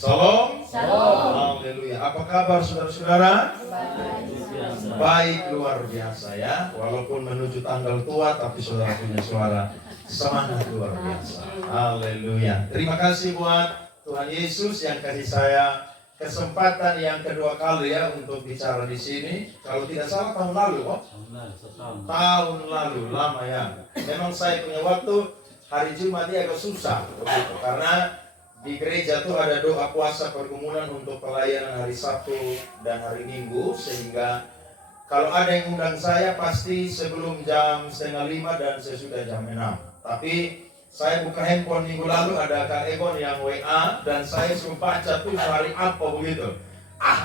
Shalom. Shalom. Haleluya. Apa kabar saudara-saudara? Baik, luar biasa ya. Walaupun menuju tanggal tua, tapi saudara punya suara semangat luar biasa. Haleluya. Terima kasih buat Tuhan Yesus yang kasih saya kesempatan yang kedua kali ya untuk bicara di sini. Kalau tidak salah tahun lalu, tahun lalu, lama ya. Memang saya punya waktu hari Jumat ini agak susah begitu, karena di gereja tuh ada doa puasa pergumulan untuk pelayanan hari Sabtu dan hari Minggu, sehingga kalau ada yang undang saya pasti sebelum jam 4:30 dan sesudah jam 6. Tapi saya buka handphone minggu lalu, ada Kak Egon yang WA dan saya suruh baca tuh hari apa begitu.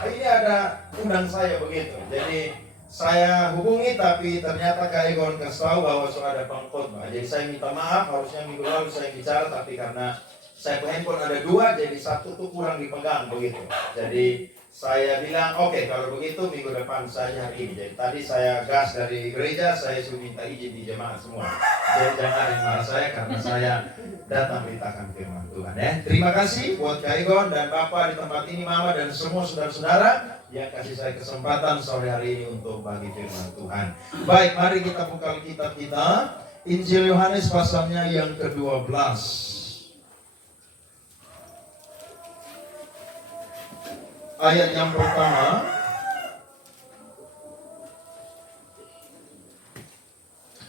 Ini ada undang saya begitu. Jadi saya hubungi, tapi ternyata Kak Egon kasih tahu bahwa sudah ada pengkhotbah. Jadi saya minta maaf, harusnya minggu lalu saya bicara, tapi karena saya punya handphone ada 2, jadi 1 tuh kurang dipegang begitu. Jadi saya bilang oke, kalau begitu minggu depan saja hari ini. Jadi tadi saya gas dari gereja, saya sudah minta izin di jemaat semua. Jadi jangan ada yang marah saya karena saya datang beritakan firman Tuhan ya. Terima kasih buat Kak Egon dan Bapak di tempat ini, Mama dan semua saudara-saudara yang kasih saya kesempatan sore hari ini untuk bagi firman Tuhan. Baik, mari kita buka kitab kita, Injil Yohanes pasalnya yang ke-12. Ayat yang pertama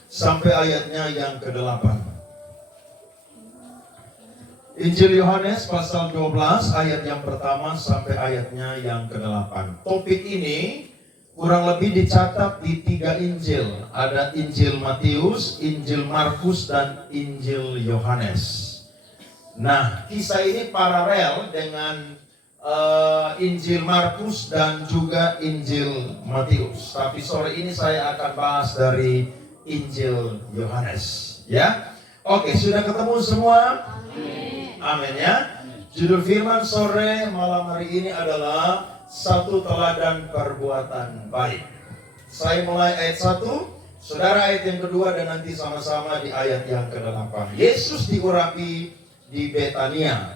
sampai ayatnya yang ke-8. Injil Yohanes pasal 12 ayat yang pertama sampai ayatnya yang ke-8. Topik ini kurang lebih dicatat di 3 Injil. Ada Injil Matius, Injil Markus, dan Injil Yohanes. Nah, kisah ini paralel dengan Injil Markus dan juga Injil Matius. Tapi sore ini saya akan bahas dari Injil Yohanes, ya. Oke, sudah ketemu semua? Amin. Amin ya. Judul firman sore malam hari ini adalah satu teladan perbuatan baik. Saya mulai ayat 1, saudara ayat yang kedua, dan nanti sama-sama di ayat yang ke-8. Yesus diurapi di Betania.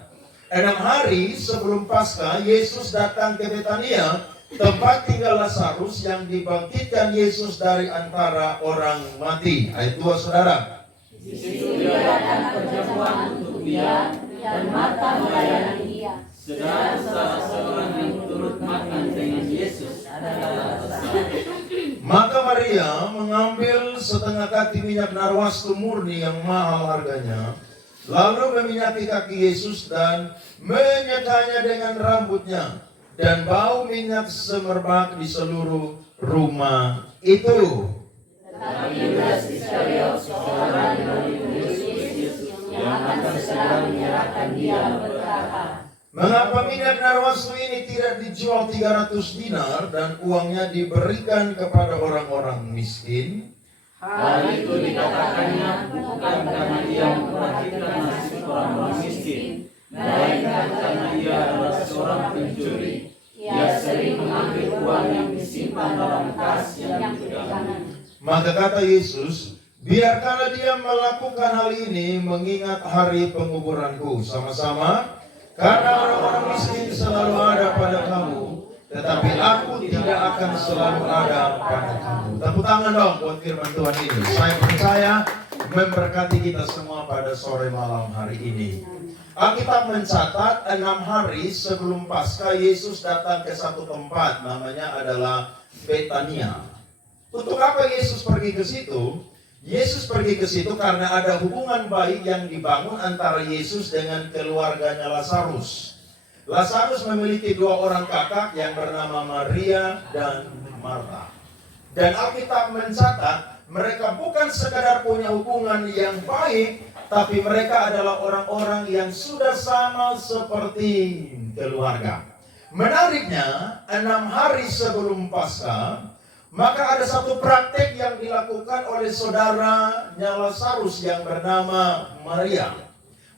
6 hari sebelum Paskah, Yesus datang ke Betania, tempat tinggal Lazarus yang dibangkitkan Yesus dari antara orang mati. Ayat 2, saudara. Di situ dia datang perjamuan untuk dia, dan Marta melayani dia. Sedang salah seorang yang turut makan dengan Yesus adalah Lazarus. Maka Maria mengambil setengah kati minyak narwastu murni yang mahal harganya, lalu meminyaki kaki Yesus dan menyekanya dengan rambutnya, dan bau minyak semerbak di seluruh rumah itu. Tetapi Yudas Iskariot, seorang dari Yesus yang akan segera menyerahkan dia, berkata, mengapa minyak narwastu ini tidak dijual 300 dinar dan uangnya diberikan kepada orang-orang miskin? hal itu dikatakannya bukan karena ia memperhatikan nasib orang-orang miskin, melainkan karena ia adalah seorang pencuri. Ia sering mengambil uang yang disimpan dalam kas yang dipegangnya. Maka kata Yesus, biarkanlah dia melakukan hal ini mengingat hari penguburanku sama-sama, karena orang-orang miskin selalu ada pada kamu, tetapi aku tidak akan selalu ada pada kamu. Tepuk tangan dong buat firman Tuhan ini. Saya percaya memberkati kita semua pada sore malam hari ini. Alkitab mencatat 6 hari sebelum Paskah Yesus datang ke satu tempat, namanya adalah Betania. Untuk apa Yesus pergi ke situ? Yesus pergi ke situ karena ada hubungan baik yang dibangun antara Yesus dengan keluarganya Lazarus. Lazarus memiliki 2 orang kakak yang bernama Maria dan Marta. Dan Alkitab mencatat mereka bukan sekadar punya hubungan yang baik, tapi mereka adalah orang-orang yang sudah sama seperti keluarga. Menariknya, 6 hari sebelum Paskah, maka ada satu praktek yang dilakukan oleh saudaranya Lazarus yang bernama Maria.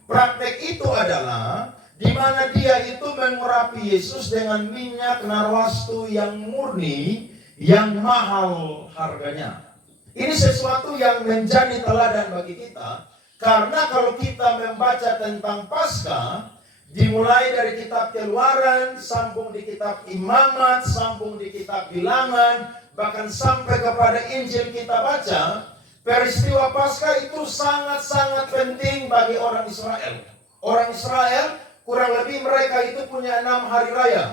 Praktek itu adalah di mana dia itu mengurapi Yesus dengan minyak narwastu yang murni, yang mahal harganya. Ini sesuatu yang menjadi teladan bagi kita, karena kalau kita membaca tentang Paskah, Dimulai dari kitab Keluaran, sambung di kitab Imamat, sambung di kitab Bilangan, bahkan sampai kepada Injil kita baca, peristiwa Paskah itu sangat-sangat penting bagi orang Israel. Orang Israel kurang lebih mereka itu punya 6 hari raya.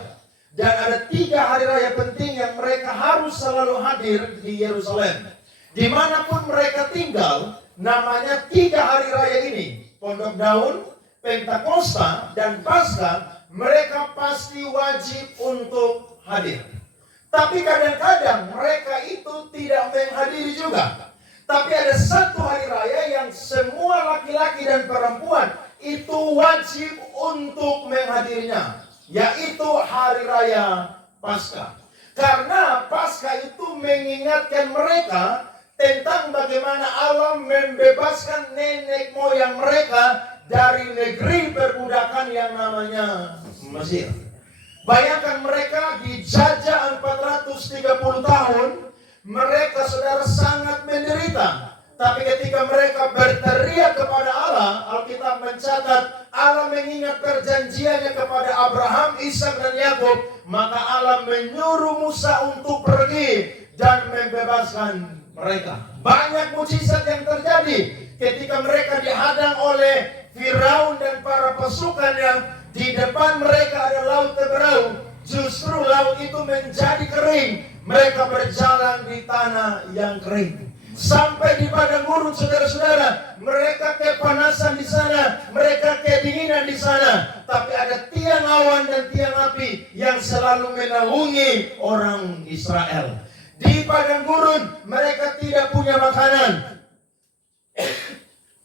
Dan ada 3 hari raya penting yang mereka harus selalu hadir di Yerusalem. Dimanapun mereka tinggal, namanya 3 hari raya ini, Pondok Daun, Pentakosta, dan Paskah, mereka pasti wajib untuk hadir. Tapi kadang-kadang mereka itu tidak menghadiri juga. Tapi ada 1 hari raya yang semua laki-laki dan perempuan itu wajib untuk menghadirinya, yaitu hari raya Paskah. Karena Paskah itu mengingatkan mereka tentang bagaimana Allah membebaskan nenek moyang mereka dari negeri perbudakan yang namanya Mesir. Bayangkan mereka dijajah 430 tahun, mereka saudara sangat menderita. Tapi ketika mereka berteriak kepada Allah, Alkitab mencatat Allah mengingat perjanjiannya kepada Abraham, Ishak dan Yakub, maka Allah menyuruh Musa untuk pergi dan membebaskan mereka. Banyak mukjizat yang terjadi ketika mereka dihadang oleh Firaun dan para pasukannya. Di depan mereka ada laut Teberau, justru laut itu menjadi kering. Mereka berjalan di tanah yang kering. Sampai di padang gurun, saudara-saudara, mereka kepanasan di sana, mereka kedinginan di sana. Tapi ada tiang awan dan tiang api yang selalu menaungi orang Israel. Di padang gurun, mereka tidak punya makanan,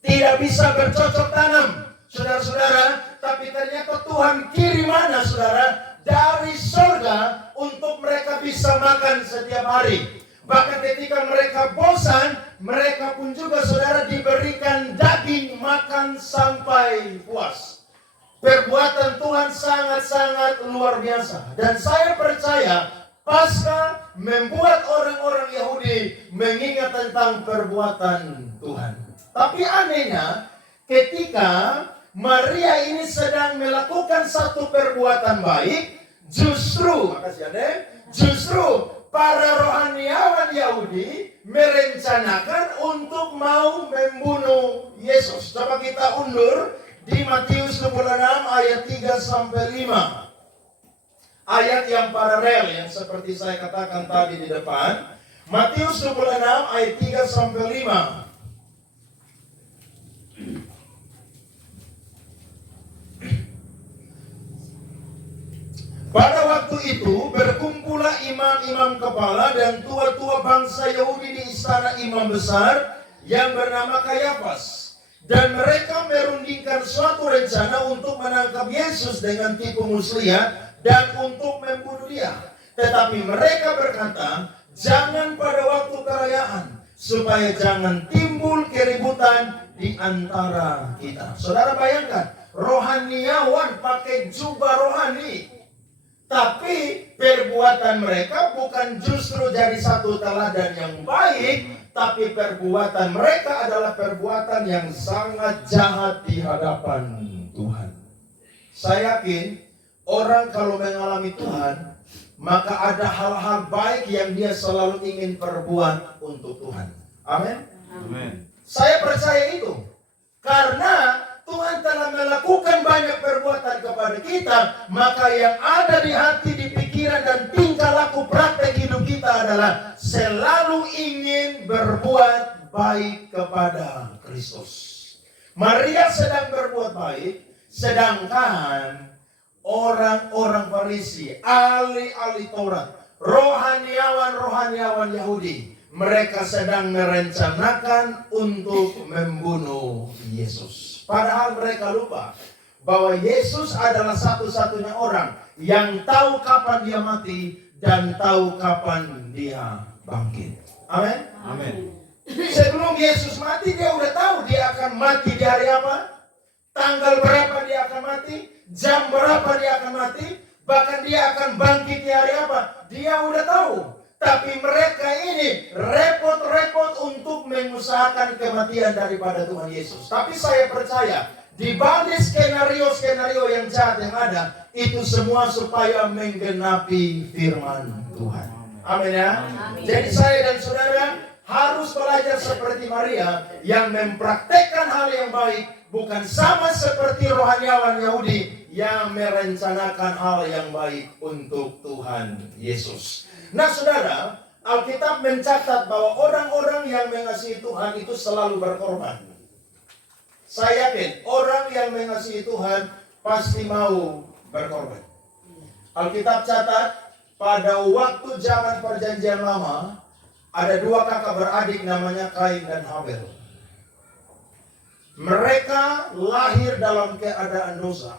tidak bisa bercocok tanam, saudara-saudara. Tapi ternyata Tuhan kirim mana, saudara, dari surga untuk mereka bisa makan setiap hari. Bahkan ketika mereka bosan, mereka pun juga, saudara, diberikan daging makan sampai puas. Perbuatan Tuhan sangat-sangat luar biasa. Dan saya percaya Paskah membuat orang-orang Yahudi mengingat tentang perbuatan Tuhan. Tapi anehnya, ketika Maria ini sedang melakukan satu perbuatan baik, justru para rohaniawan Yahudi merencanakan untuk mau membunuh Yesus. Coba kita undur di Matius 26 ayat 3-5. Ayat yang paralel yang seperti saya katakan tadi di depan. Matius 26 ayat 3-5. Pada waktu itu berkumpullah imam-imam kepala dan tua-tua bangsa Yahudi di istana imam besar yang bernama Kayafas. Dan mereka merundingkan suatu rencana untuk menangkap Yesus dengan tipu muslihat dan untuk membunuh dia. Tetapi mereka berkata, jangan pada waktu perayaan, supaya jangan timbul keributan di antara kita. Saudara bayangkan, rohaniawan pakai jubah rohani. Tapi perbuatan mereka bukan justru jadi satu teladan yang baik, tapi perbuatan mereka adalah perbuatan yang sangat jahat di hadapan Tuhan. Saya yakin orang kalau mengalami Tuhan, maka ada hal-hal baik yang dia selalu ingin perbuat untuk Tuhan. Amin. Amin. Saya percaya itu. Karena Tuhan telah melakukan banyak perbuatan kepada kita, maka yang ada di hati, di pikiran, dan tingkah laku praktek hidup kita adalah selalu ingin berbuat baik kepada Kristus. Maria sedang berbuat baik, sedangkan orang-orang Farisi, ahli-ahli Taurat, rohaniawan Yahudi, mereka sedang merencanakan untuk membunuh Yesus. Padahal mereka lupa bahwa Yesus adalah satu-satunya orang yang tahu kapan dia mati dan tahu kapan dia bangkit. Amin. Amin. Sebelum Yesus mati, dia udah tahu dia akan mati di hari apa, tanggal berapa dia akan mati, jam berapa dia akan mati, bahkan dia akan bangkit di hari apa. Dia udah tahu. Tapi mereka ini repot-repot untuk mengusahakan kematian daripada Tuhan Yesus. Tapi saya percaya Di balik skenario-skenario yang jahat yang ada, itu semua supaya menggenapi firman Tuhan. Amin ya. Jadi saya dan saudara harus belajar seperti Maria yang mempraktekkan hal yang baik, bukan sama seperti rohaniawan Yahudi yang merencanakan hal yang baik untuk Tuhan Yesus. Nah saudara, Alkitab mencatat bahwa orang-orang yang mengasihi Tuhan itu selalu berkorban. Saya yakin orang yang mengasihi Tuhan pasti mau berkorban. Alkitab catat pada waktu zaman perjanjian lama ada dua kakak beradik namanya Kain dan Habel. Mereka lahir dalam keadaan dosa.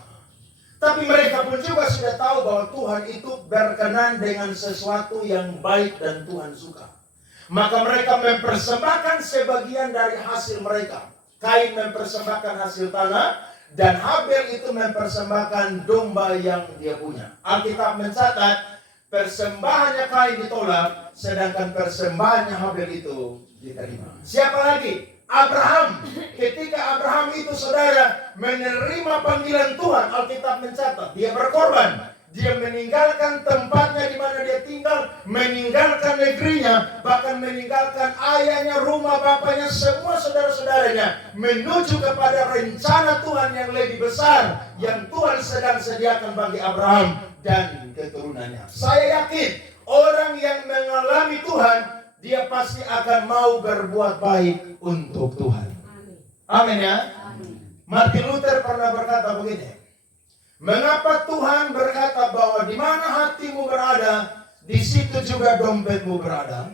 Tapi mereka pun juga sudah tahu bahwa Tuhan itu berkenan dengan sesuatu yang baik dan Tuhan suka. Maka mereka mempersembahkan sebagian dari hasil mereka. Kain mempersembahkan hasil tanah dan Habel itu mempersembahkan domba yang dia punya. Alkitab mencatat persembahannya Kain ditolak, sedangkan persembahannya Habel itu diterima. Siapa lagi? Abraham. Ketika Abraham itu saudara menerima panggilan Tuhan, Alkitab mencatat dia berkorban. Dia meninggalkan tempatnya di mana dia tinggal, meninggalkan negerinya, bahkan meninggalkan ayahnya, rumah bapaknya, semua saudara-saudaranya, menuju kepada rencana Tuhan yang lebih besar yang Tuhan sedang sediakan bagi Abraham dan keturunannya. Saya yakin orang yang mengalami Tuhan, dia pasti akan mau berbuat baik untuk Tuhan. Amin ya. Martin Luther pernah berkata begini, mengapa Tuhan berkata bahwa di mana hatimu berada, di situ juga dompetmu berada?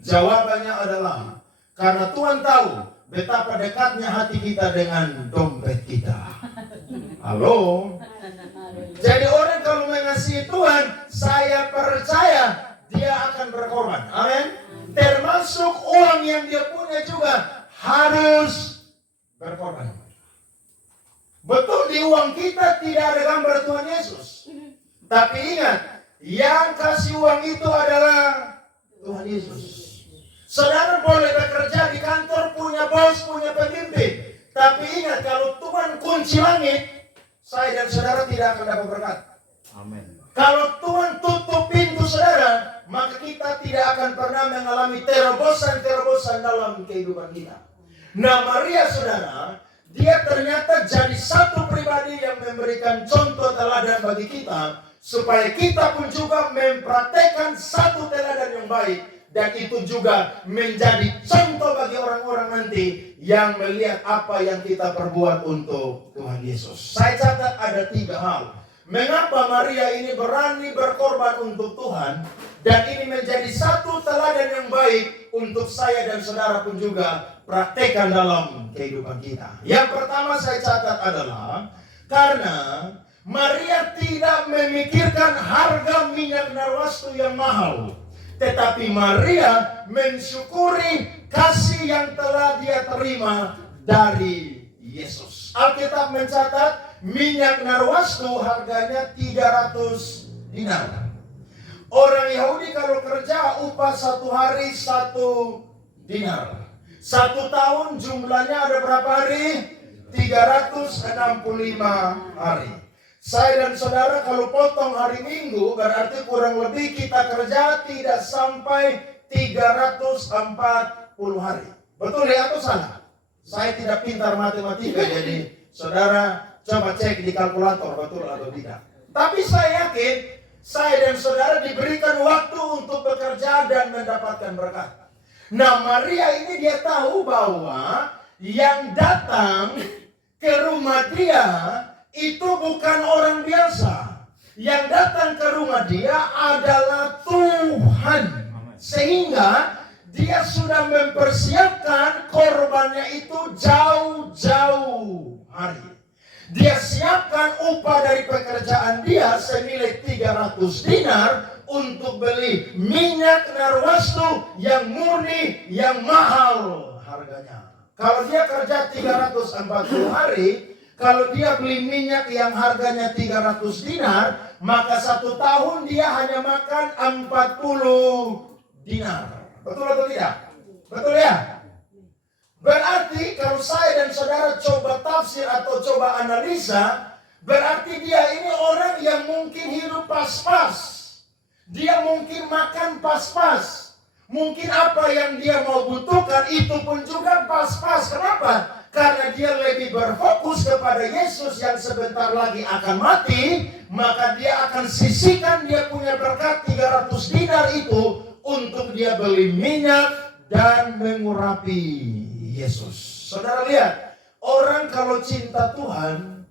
Jawabannya adalah karena Tuhan tahu betapa dekatnya hati kita dengan dompet kita. Halo. Jadi orang kalau mengasihi Tuhan, saya percaya dia akan berkorban. Amin. Termasuk uang yang dia punya juga harus berkorban. Betul di uang kita tidak ada gambar Tuhan Yesus. Tapi ingat, yang kasih uang itu adalah Tuhan Yesus. Saudara boleh bekerja di kantor, punya bos, punya pemimpin. Tapi ingat, kalau Tuhan kunci langit, saya dan saudara tidak akan dapat berkat. Amin. Kalau Tuhan tutup pintu saudara, maka kita tidak akan pernah mengalami terobosan-terobosan dalam kehidupan kita. Nah Maria saudara, dia ternyata jadi satu pribadi yang memberikan contoh teladan bagi kita, supaya kita pun juga mempraktekkan satu teladan yang baik, dan itu juga menjadi contoh bagi orang-orang nanti yang melihat apa yang kita perbuat untuk Tuhan Yesus. Saya catat ada 3 hal. Mengapa Maria ini berani berkorban untuk Tuhan, dan ini menjadi satu teladan yang baik untuk saya dan saudara pun juga praktekkan dalam kehidupan kita. Yang pertama saya catat adalah karena Maria tidak memikirkan harga minyak narwastu yang mahal, tetapi Maria mensyukuri kasih yang telah dia terima dari Yesus. Alkitab mencatat minyak narwastu harganya 300 dinar. Orang Yahudi kalau kerja upah 1 hari 1 dinar. 1 tahun jumlahnya ada berapa hari? 365 hari. Saya dan saudara kalau potong hari Minggu berarti kurang lebih kita kerja tidak sampai 340 hari. Betul ya atau salah? Saya tidak pintar matematika, jadi saudara coba cek di kalkulator betul atau tidak. Tapi saya yakin saya dan saudara diberikan waktu untuk bekerja dan mendapatkan berkat. Nah Maria ini dia tahu bahwa yang datang ke rumah dia itu bukan orang biasa. Yang datang ke rumah dia adalah Tuhan. Sehingga dia sudah mempersiapkan korbannya itu jauh-jauh hari. Dia siapkan upah dari pekerjaan dia senilai 300 dinar untuk beli minyak narwastu yang murni, yang mahal harganya. Kalau dia kerja 340 hari, kalau dia beli minyak yang harganya 300 dinar, maka 1 tahun dia hanya makan 40 dinar. Betul atau tidak? Betul ya? Berarti kalau saya dan saudara coba tafsir atau coba analisa, berarti dia ini orang yang mungkin hidup pas-pas. Dia mungkin makan pas-pas. Mungkin apa yang dia mau butuhkan itu pun juga pas-pas. Kenapa? Karena dia lebih berfokus kepada Yesus yang sebentar lagi akan mati. Maka dia akan sisihkan dia punya berkat 300 dinar itu untuk dia beli minyak dan mengurapi Yesus. Saudara lihat, orang kalau cinta Tuhan,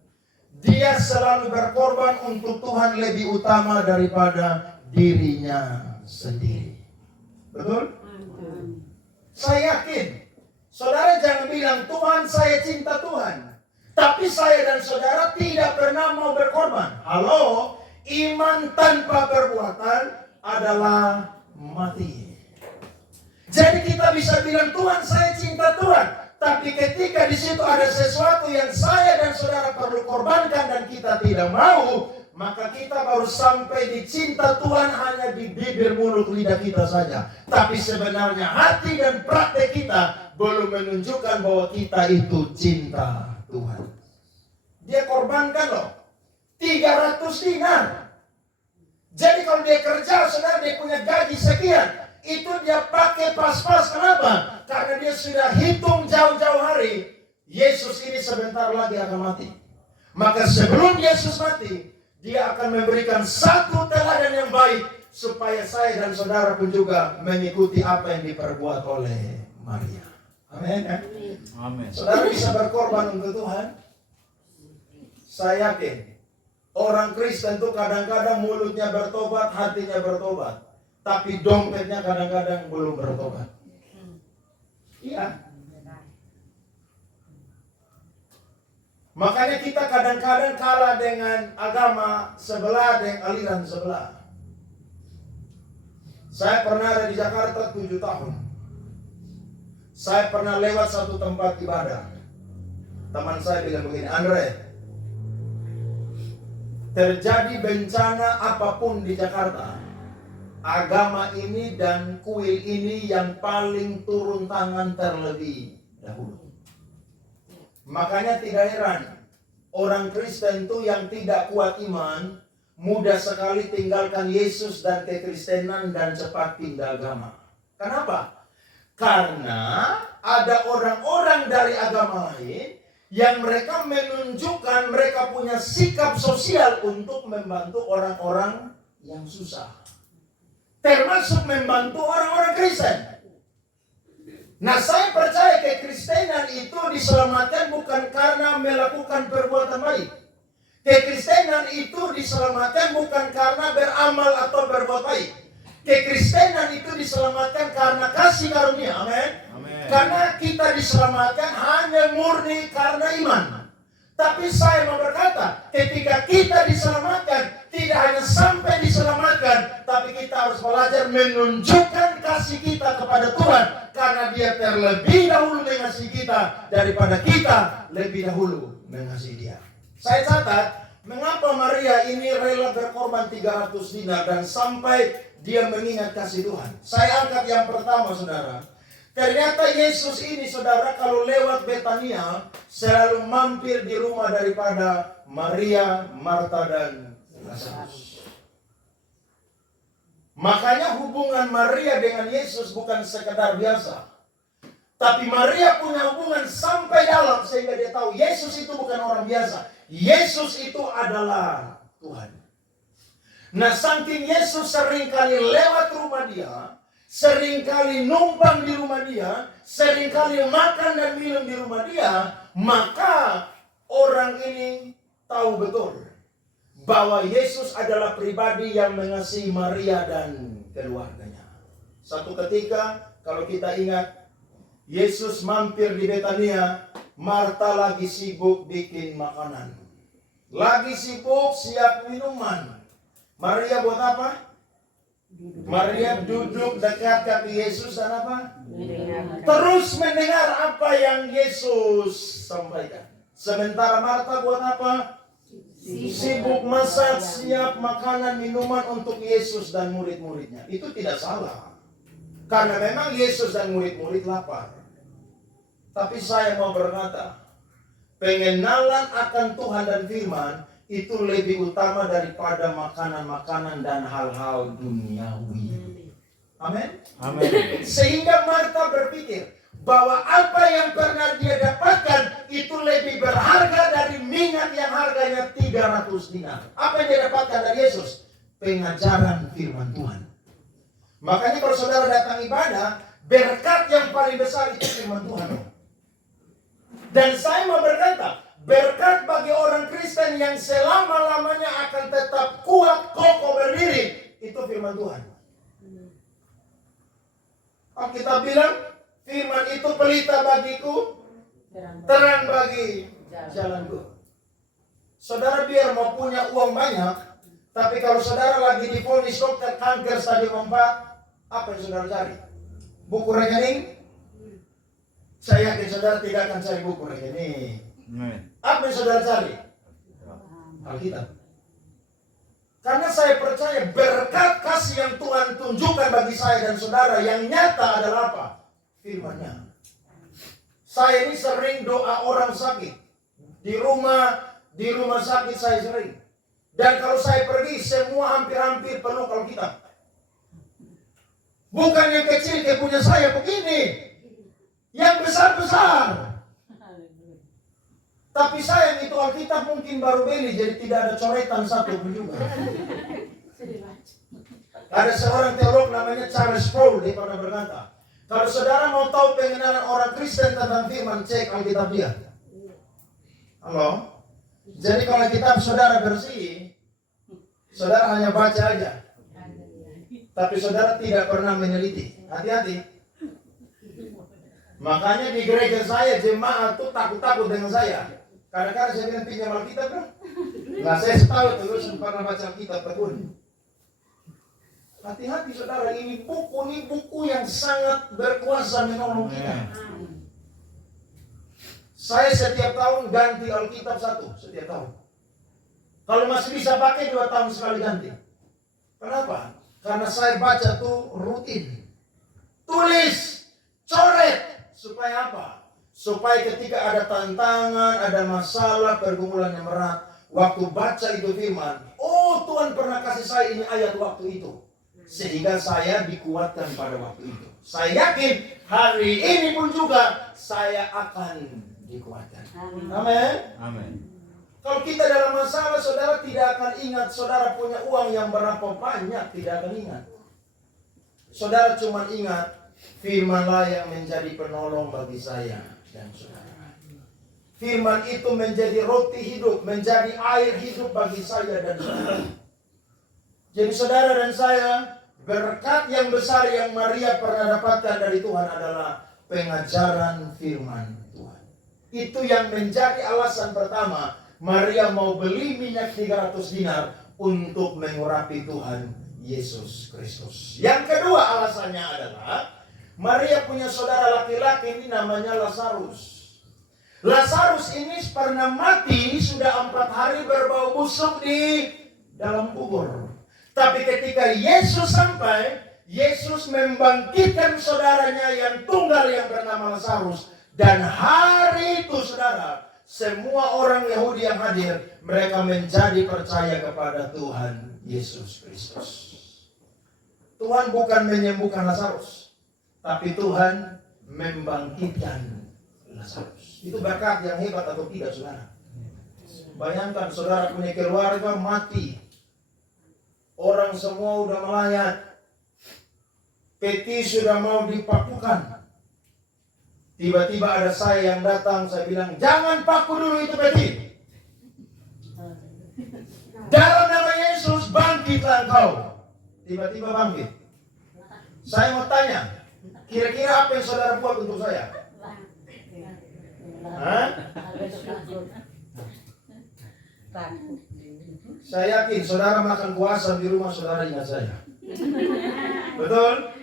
dia selalu berkorban untuk Tuhan lebih utama daripada dirinya sendiri. Betul? Saya yakin, saudara jangan bilang, Tuhan saya cinta Tuhan, tapi saya dan saudara tidak pernah mau berkorban. Halo, iman tanpa perbuatan adalah mati. Jadi kita bisa bilang Tuhan saya cinta Tuhan, tapi ketika di situ ada sesuatu yang saya dan saudara perlu korbankan dan kita tidak mau, maka kita baru sampai di cinta Tuhan hanya di bibir, mulut, lidah kita saja. Tapi sebenarnya hati dan praktek kita belum menunjukkan bahwa kita itu cinta Tuhan. Dia korbankan loh 300 dinar. Jadi kalau dia kerja, saudara, dia punya gaji sekian, itu dia pakai pas-pas. Kenapa? Karena dia sudah hitung jauh-jauh hari, Yesus ini sebentar lagi akan mati. Maka sebelum Yesus mati, dia akan memberikan satu teladan yang baik, supaya saya dan saudara pun juga mengikuti apa yang diperbuat oleh Maria. Amin. Amin. Saudara bisa berkorban untuk Tuhan. Saya yakin orang Kristen itu kadang-kadang mulutnya bertobat, hatinya bertobat, tapi dompetnya kadang-kadang belum bertobat. Iya. Makanya kita kadang-kadang kalah dengan agama sebelah, dengan aliran sebelah. Saya pernah ada di Jakarta 7 tahun. Saya pernah lewat satu tempat ibadah. Teman saya bilang begini, Andre, terjadi bencana apapun di Jakarta, agama ini dan kuil ini yang paling turun tangan terlebih dahulu. Makanya tidak heran orang Kristen itu yang tidak kuat iman mudah sekali tinggalkan Yesus dan kekristenan dan cepat pindah agama. Kenapa? Karena ada orang-orang dari agama lain yang mereka menunjukkan mereka punya sikap sosial untuk membantu orang-orang yang susah, termasuk membantu orang-orang Kristen. Nah, saya percaya kekristenan itu diselamatkan bukan karena melakukan perbuatan baik. Kekristenan itu diselamatkan bukan karena beramal atau berbuat baik. Kekristenan itu diselamatkan karena kasih karunia. Amin. Karena kita diselamatkan hanya murni karena iman. Tapi saya mau berkata, ketika kita diselamatkan, tidak hanya sampai diselamatkan, tapi kita harus belajar menunjukkan kasih kita kepada Tuhan, karena Dia terlebih dahulu mengasihi kita daripada kita lebih dahulu mengasihi Dia. Saya catat, mengapa Maria ini rela berkorban 300 dinar dan sampai dia mengingat kasih Tuhan. Saya angkat yang pertama, saudara. Ternyata Yesus ini, saudara, kalau lewat Betania selalu mampir di rumah daripada Maria, Marta, dan Lazarus. Makanya hubungan Maria dengan Yesus bukan sekedar biasa, tapi Maria punya hubungan sampai dalam sehingga dia tahu Yesus itu bukan orang biasa. Yesus itu adalah Tuhan. Nah, saking Yesus seringkali lewat rumah dia, seringkali numpang di rumah dia, seringkali makan dan minum di rumah dia, maka orang ini tahu betul bahwa Yesus adalah pribadi yang mengasihi Maria dan keluarganya. Satu ketika, kalau kita ingat, Yesus mampir di Betania, Marta lagi sibuk bikin makanan, lagi sibuk siap minuman. Maria buat apa? Maria duduk dekat kaki Yesus dan apa? Terus mendengar apa yang Yesus sampaikan. Sementara Marta buat apa? Sibuk masak, siap makanan, minuman untuk Yesus dan murid-muridnya. Itu tidak salah. Karena memang Yesus dan murid-murid lapar. Tapi saya mau berkata, pengenalan akan Tuhan dan firman itu lebih utama daripada makanan-makanan dan hal-hal duniawi. Amin. Amin. Sehingga Marta berpikir bahwa apa yang pernah dia dapatkan itu lebih berharga dari minyak yang harganya 300 dinar. Apa yang dia dapatkan dari Yesus? Pengajaran firman Tuhan. Makanya kalau saudara datang ibadah, berkat yang paling besar itu firman Tuhan. Dan saya mau berkata, berkat bagi orang Kristen yang selama-lamanya akan tetap kuat, kokoh, berdiri, itu firman Tuhan. Kita bilang, firman itu pelita bagiku, terang bagi jalanku. Saudara biar mau punya uang banyak, tapi kalau saudara lagi divonis dokter kanker stadium 4, apa yang saudara cari? Buku rekening? Saya yakin saudara tidak akan cari buku rekening. Apa yang saudara cari? Alkitab. Karena saya percaya berkat kasih yang Tuhan tunjukkan bagi saya dan saudara yang nyata adalah apa? Firman-Nya. Saya ini sering doa orang sakit. Di rumah sakit saya sering. Dan kalau saya pergi semua hampir-hampir penuh Alkitab. Bukan yang kecil kayak punya saya begini. Yang besar-besar. Tapi sayang itu Alkitab mungkin baru beli, jadi tidak ada coretan satu pun juga. Ada seorang teolog namanya Charles Sproul, dia pernah berkata, kalau saudara mau tahu pengenalan orang Kristen tentang firman, cek Alkitab dia. Halo? Jadi kalau kitab saudara bersih, saudara hanya baca aja. Tapi saudara tidak pernah meneliti. Hati-hati. Makanya di gereja saya jemaat tuh takut-takut dengan saya. Kadang-kadang saya bilang pinjam Alkitab dong. Nah saya tahu terus pernah baca Alkitab tekun. Hati-hati saudara, ini buku yang sangat berkuasa menolong kita. Saya setiap tahun ganti Alkitab setiap tahun. Kalau masih bisa pakai 2 tahun sekali ganti. Kenapa? Karena saya baca tuh rutin. Tulis, coret, supaya apa? Supaya ketika ada tantangan, ada masalah, pergumulan yang berat, waktu baca itu firman, oh Tuhan pernah kasih saya ini ayat waktu itu. Sehingga saya dikuatkan pada waktu itu. Saya yakin hari ini pun juga saya akan dikuatkan. Amin. Amin. Kalau kita dalam masalah, saudara tidak akan ingat saudara punya uang yang berapa banyak, tidak akan ingat. Saudara cuma ingat firman-lah yang menjadi penolong bagi saya dan saudara. Firman itu menjadi roti hidup, menjadi air hidup bagi saya dan saudara. Jadi saudara dan saya, berkat yang besar yang Maria pernah dapatkan dari Tuhan adalah pengajaran firman Tuhan. Itu yang menjadi alasan pertama Maria mau beli minyak 300 dinar untuk mengurapi Tuhan Yesus Kristus. Yang kedua alasannya adalah Maria punya saudara laki-laki ini namanya Lazarus. Lazarus ini pernah mati, sudah 4 hari berbau busuk di dalam kubur. Tapi ketika Yesus sampai, Yesus membangkitkan saudaranya yang tunggal yang bernama Lazarus. Dan hari itu saudara, semua orang Yahudi yang hadir, mereka menjadi percaya kepada Tuhan Yesus Kristus. Tuhan bukan menyembuhkan Lazarus, tapi Tuhan membangkitkan Lazarus. Itu berkat yang hebat atau tidak saudara? Bayangkan saudara punya keluarga mati. Orang semua udah melayat. Peti sudah mau dipakukan. Tiba-tiba ada saya yang datang, saya bilang, jangan paku dulu itu peti. Dalam nama Yesus, bangkitlah engkau. Tiba-tiba bangkit. Saya mau tanya, kira-kira apa yang saudara buat untuk saya? Hah? Saya yakin saudara makan puasa di rumah saudara ingat saya. Betul?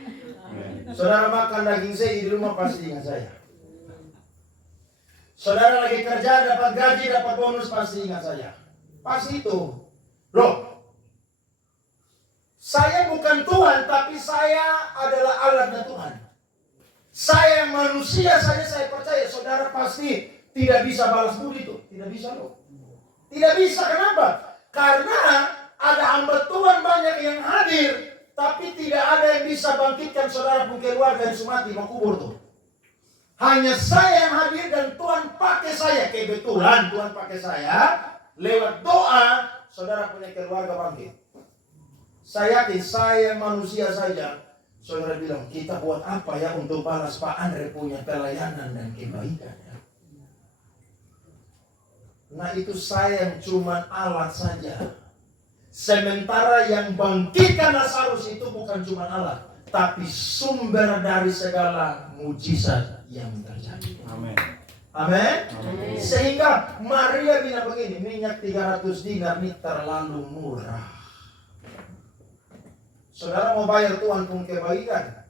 Saudara makan daging sei di rumah pasti ingat saya. Saudara lagi kerja, dapat gaji, dapat bonus, pasti ingat saya. Pasti itu. Loh, saya bukan Tuhan, tapi saya adalah alatnya Tuhan. Saya manusia saja saya percaya saudara pasti tidak bisa balas budi itu. Tidak bisa loh. Tidak bisa, kenapa? Karena ada hamba Tuhan banyak yang hadir, tapi tidak ada yang bisa bangkitkan saudara pun keluarga yang mati makubur tuh. Hanya saya yang hadir dan Tuhan pakai saya. Kebetulan Tuhan pakai saya. Lewat doa, saudara punya keluarga bangkit. Saya yakin saya manusia saja. Saudara bilang, kita buat apa ya untuk balas Pak Andre punya pelayanan dan kebaikan ya? Nah itu saya yang cuma alat saja. Sementara yang bangkitkan Lazarus itu bukan cuma alat, tapi sumber dari segala mujizat yang terjadi. Amin. Amin. Sehingga Maria bilang begini, minyak 300 dinar ini terlalu murah. Saudara mau bayar Tuhan pun kebaikan.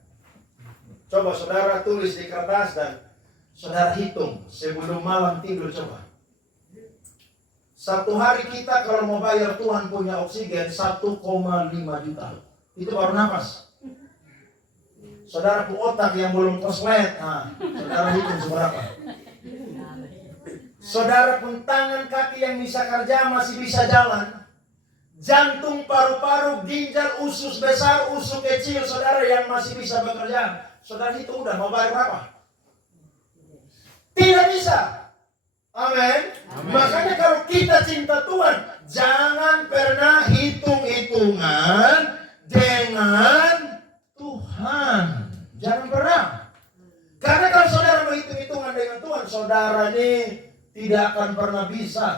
Coba saudara tulis di kertas dan saudara hitung sebelum malam tidur coba. Satu hari kita kalau mau bayar Tuhan punya oksigen 1,5 juta. Itu baru nafas. Saudara pun otak yang belum koslet. Nah, saudara hitung seberapa. Saudara pun tangan kaki yang bisa kerja masih bisa jalan. Jantung, paru-paru, ginjal, usus besar, usus kecil, saudara yang masih bisa bekerja. Saudara itu udah mau bayar berapa? Tidak bisa. Amin. Makanya kalau kita cinta Tuhan, jangan pernah hitung-hitungan dengan Tuhan. Jangan pernah. Karena kalau saudara mau hitung-hitungan dengan Tuhan, saudara ini tidak akan pernah bisa,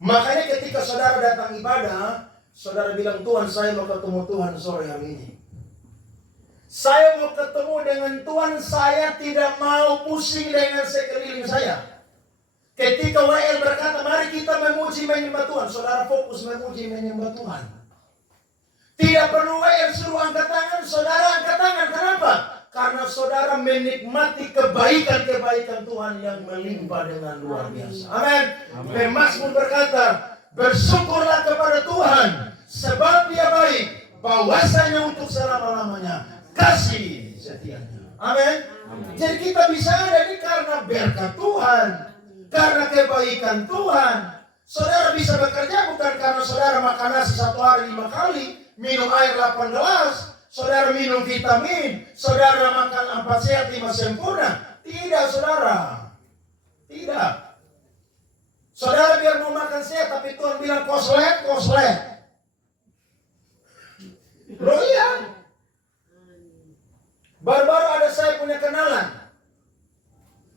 Makanya ketika saudara datang ibadah, saudara bilang, Tuhan saya mau ketemu Tuhan sore hari ini. Saya mau ketemu dengan Tuhan, saya tidak mau pusing dengan sekeliling saya. Ketika WL berkata, mari kita memuji menyembah Tuhan, saudara fokus memuji menyembah Tuhan. Tidak perlu WL suruh angkat tangan, saudara angkat tangan. Kenapa? Karena saudara menikmati kebaikan-kebaikan Tuhan yang melimpah dengan luar biasa. Amin. Mazmur berkata, bersyukurlah kepada Tuhan, sebab Dia baik, bahwasanya untuk selama-lamanya kasih setianya. Amin. Jadi kita bisa ada ini karena berkat Tuhan, karena kebaikan Tuhan. Saudara bisa bekerja bukan karena saudara makan nasi 1 hari 5 kali, minum air 8 gelas. Saudara minum vitamin, saudara makan 4 sehat 5 sempurna. Tidak, saudara. Tidak. Saudara biar mau makan sehat, tapi Tuhan bilang koslet. Loh iya. Baru-baru ada saya punya kenalan.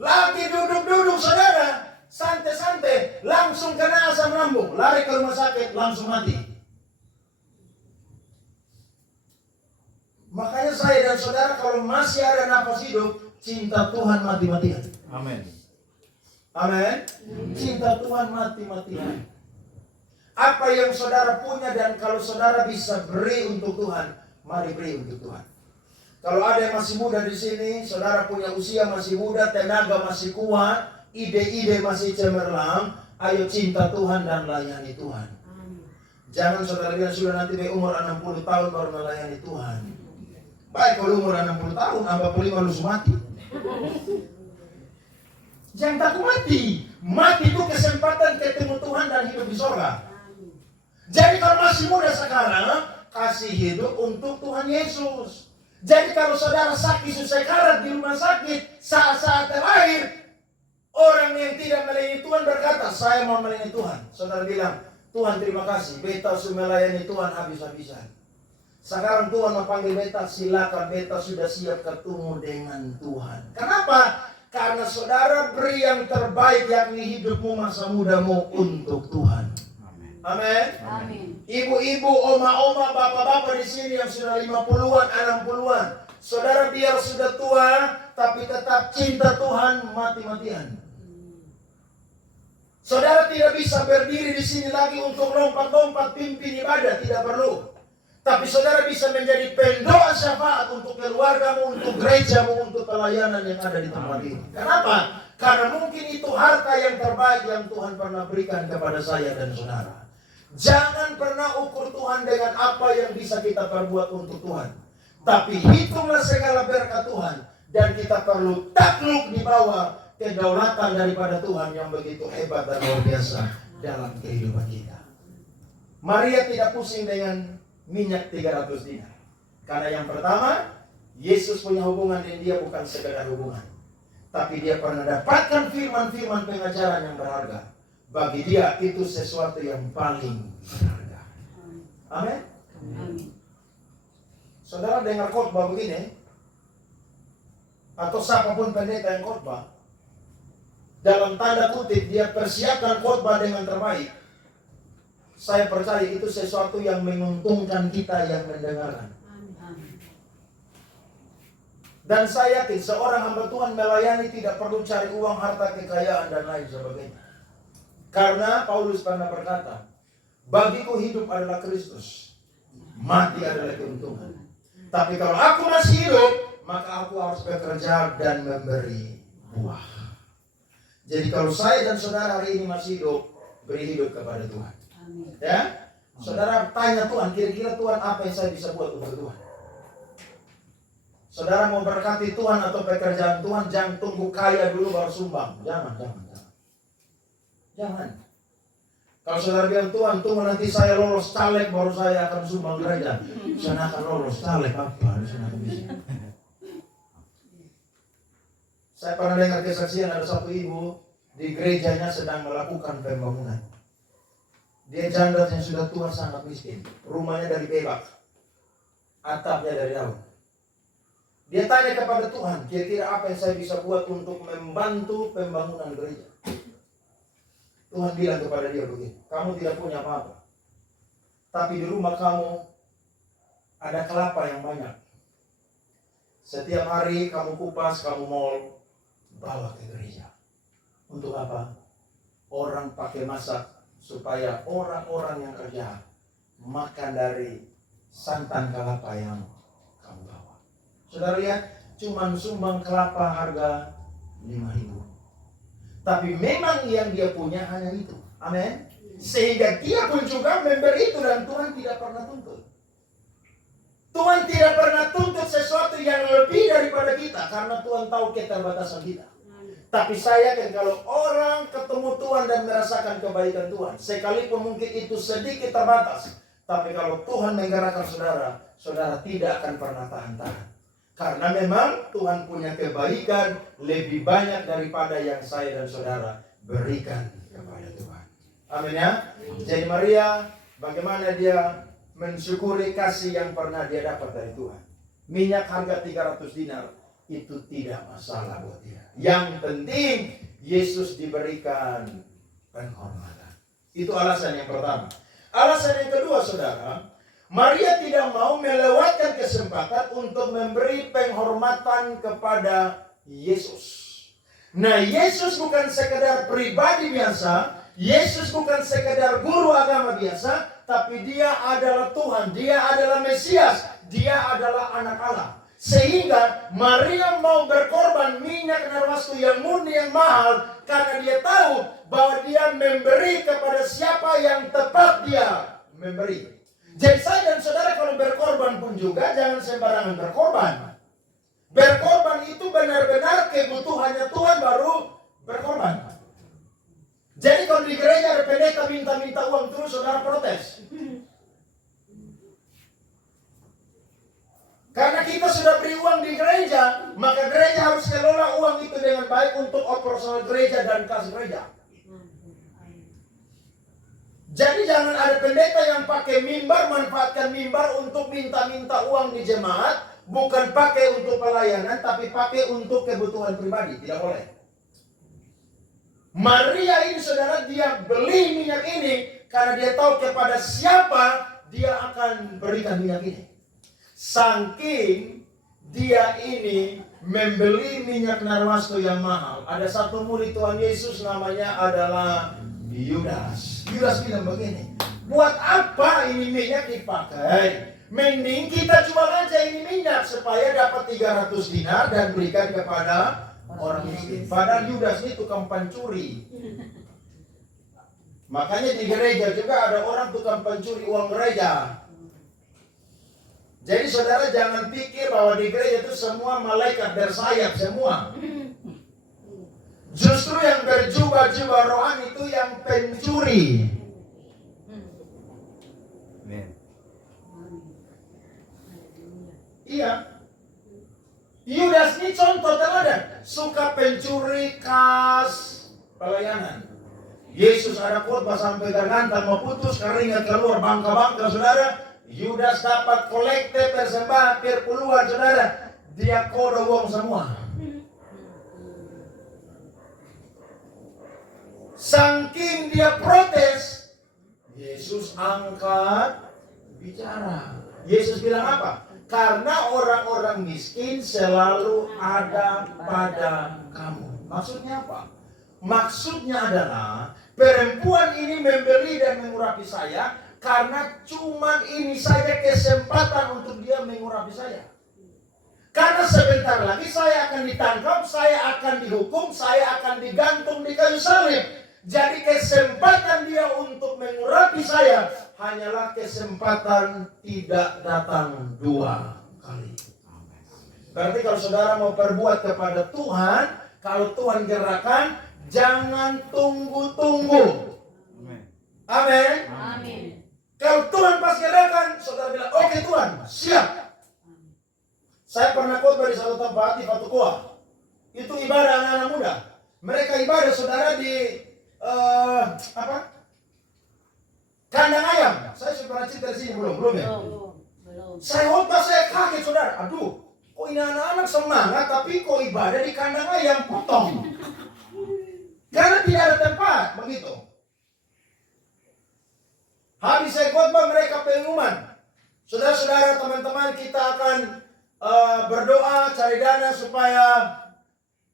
Lagi duduk-duduk, saudara. Santai-santai. Langsung kena asam lambung. Lari ke rumah sakit, langsung mati. Makanya saya dan saudara kalau masih ada nafas hidup, cinta Tuhan mati-matian. Amin. Amin. Cinta Tuhan mati-matian. Apa yang saudara punya dan kalau saudara bisa beri untuk Tuhan, mari beri untuk Tuhan. Kalau ada yang masih muda di sini, saudara punya usia masih muda, tenaga masih kuat, ide-ide masih cemerlang, ayo cinta Tuhan dan layani Tuhan. Jangan saudara bilang sudah nanti umur 60 tahun baru melayani Tuhan. Baik kalau umur 60 tahun, 45 lu mati. Jangan takut mati. Mati itu kesempatan ketemu Tuhan dan hidup di surga. Jadi kalau masih muda sekarang, kasih hidup untuk Tuhan Yesus. Jadi kalau saudara sakit susah karat di rumah sakit, saat-saat terakhir, orang yang tidak melayani Tuhan berkata, saya mau melayani Tuhan. Saudara bilang, Tuhan terima kasih, beta sudah melayani Tuhan habis-habisan. Sekarang Tuhan memanggil beta, silakan beta sudah siap ketemu dengan Tuhan. Kenapa? Karena saudara beri yang terbaik yakni hidupmu masa mudamu untuk Tuhan. Amin. Ibu-ibu, oma-oma, bapak-bapak di sini yang sudah 50-an, 60-an. Saudara biar sudah tua, tapi tetap cinta Tuhan mati-matian. Saudara tidak bisa berdiri di sini lagi untuk lompat-lompat pimpin ibadah, tidak perlu. Tapi saudara bisa menjadi pendoa syafaat untuk keluargamu, untuk gerejamu, untuk pelayanan yang ada di tempat ini. Kenapa? Karena mungkin itu harta yang terbaik yang Tuhan pernah berikan kepada saya dan saudara. Jangan pernah ukur Tuhan dengan apa yang bisa kita perbuat untuk Tuhan. Tapi hitunglah segala berkat Tuhan. Dan kita perlu takluk di bawah kedaulatan daripada Tuhan yang begitu hebat dan luar biasa dalam kehidupan kita. Maria tidak pusing dengan minyak 300 dinar. Karena yang pertama, Yesus punya hubungan dengan dia bukan sekedar hubungan. Tapi dia pernah dapatkan firman-firman pengajaran yang berharga. Bagi dia itu sesuatu yang paling berharga. Amin. Saudara dengar khotbah begini, atau siapapun pendeta yang khotbah, dalam tanda kutip dia persiapkan khotbah dengan terbaik. Saya percaya itu sesuatu yang menguntungkan kita yang mendengarkan. Dan saya yakin seorang hamba Tuhan melayani tidak perlu cari uang, harta, kekayaan, dan lain sebagainya. Karena Paulus pernah berkata, bagiku hidup adalah Kristus, mati adalah keuntungan. Tapi kalau aku masih hidup, maka aku harus bekerja dan memberi buah. Jadi kalau saya dan saudara hari ini masih hidup, beri hidup kepada Tuhan. Ya, saudara tanya Tuhan, kira-kira Tuhan apa yang saya bisa buat untuk Tuhan? Saudara mau berkati Tuhan atau pekerjaan Tuhan, jangan tunggu kaya dulu baru sumbang. Jangan. Kalau saudara bilang, Tuhan, tunggu nanti saya lolos caleg baru saya akan sumbang gereja. Saya akan lolos caleg apa? Saya pernah dengar kesaksian ada satu ibu di gerejanya sedang melakukan pembangunan. Dia janda yang sudah tua, sangat miskin. Rumahnya dari perak, atapnya dari daun. Dia tanya kepada Tuhan, kira-kira apa yang saya bisa buat untuk membantu pembangunan gereja? Tuhan bilang kepada dia begini, kamu tidak punya apa-apa. Tapi di rumah kamu ada kelapa yang banyak. Setiap hari kamu kupas, kamu mol, bawa ke gereja. Untuk apa? Orang pakai masak supaya orang-orang yang kerja makan dari santan kelapa yang kamu bawa. Saudara lihat, cuma sumbang kelapa harga 5.000. Tapi memang yang dia punya hanya itu. Amin. Sehingga dia pun juga memberi itu dan Tuhan tidak pernah tuntut. Tuhan tidak pernah tuntut sesuatu yang lebih daripada kita karena Tuhan tahu keterbatasan kita. Tapi saya yakin kalau orang ketemu Tuhan dan merasakan kebaikan Tuhan, sekalipun mungkin itu sedikit terbatas, tapi kalau Tuhan menggerakkan saudara, saudara tidak akan pernah tahan-tahan. Karena memang Tuhan punya kebaikan lebih banyak daripada yang saya dan saudara berikan kepada Tuhan. Amin ya. Jadi Maria, bagaimana dia mensyukuri kasih yang pernah dia dapat dari Tuhan. Minyak harga 300 dinar itu tidak masalah buat dia. Yang penting Yesus diberikan penghormatan. Itu alasan yang pertama. Alasan yang kedua, saudara, Maria tidak mau melewatkan kesempatan untuk memberi penghormatan kepada Yesus. Nah, Yesus bukan sekedar pribadi biasa, Yesus bukan sekedar guru agama biasa, tapi dia adalah Tuhan, dia adalah Mesias, dia adalah anak Allah. Sehingga Maria mau berkorban minyak narwastu yang murni, yang mahal, karena dia tahu bahwa dia memberi kepada siapa yang tepat dia memberi. Jadi saya dan saudara kalau berkorban pun juga jangan sembarangan berkorban. Berkorban itu benar-benar kebutuhannya Tuhan baru berkorban. Jadi kalau di gereja ada pendeta minta uang terus, saudara protes. Karena kita sudah beri uang di gereja, maka gereja harus kelola uang itu dengan baik untuk operasional gereja dan kas gereja. Jadi jangan ada pendeta yang pakai mimbar, manfaatkan mimbar untuk minta uang di jemaat, bukan pakai untuk pelayanan, tapi pakai untuk kebutuhan pribadi. Tidak boleh. Maria ini saudara, dia beli minyak ini karena dia tahu kepada siapa dia akan berikan minyak ini. Saking dia ini membeli minyak narwastu yang mahal. Ada satu murid Tuhan Yesus namanya adalah Yudas. Yudas bilang begini, buat apa ini minyak dipakai? Mending kita jual aja ini minyak supaya dapat 300 dinar dan berikan kepada orang miskin. Padahal Yudas ini tukang pencuri. Makanya di gereja juga ada orang tukang pencuri uang gereja. Jadi saudara jangan pikir bahwa di gereja itu semua malaikat bersayap semua. Justru yang berjubah-jubah rohani itu yang pencuri. Iya. Yudas ini contoh teladan. Suka pencuri, kas, pelayanan. Yesus ada khotbah sampai garganta mau putus, keringat keluar bangka-bangka saudara. Yudas dapat kolekte persembahan perpuluhan saudara. Dia kodo uang semua. Saking dia protes, Yesus angkat bicara. Yesus bilang apa? Karena orang-orang miskin selalu ada pada kamu. Maksudnya apa? Maksudnya adalah perempuan ini membeli dan mengurapi saya karena cuma ini saja kesempatan untuk dia mengurapi saya. Karena sebentar lagi saya akan ditangkap, saya akan dihukum, saya akan digantung di kayu salib. Jadi kesempatan dia untuk mengurapi saya hanyalah kesempatan tidak datang dua kali. Berarti kalau saudara mau berbuat kepada Tuhan, kalau Tuhan gerakan, jangan tunggu-tunggu. Amin. Amin. Kalau Tuhan pas gerakan, saudara bilang, oke Tuhan, siap. Saya pernah khotbah di satu tempat di Patukoa. Itu ibadah anak-anak muda. Mereka ibadah saudara di kandang ayam. Saya sudah pernah cerita di sini belum ya? Belum. Saya khotbah saya kaget saudara. Aduh, kok ini anak-anak semangat tapi kok ibadah di kandang ayam potong. Karena tidak ada tempat begitu. Habis saya khotbah mereka pengumuman. Saudara-saudara, teman-teman, kita akan berdoa cari dana supaya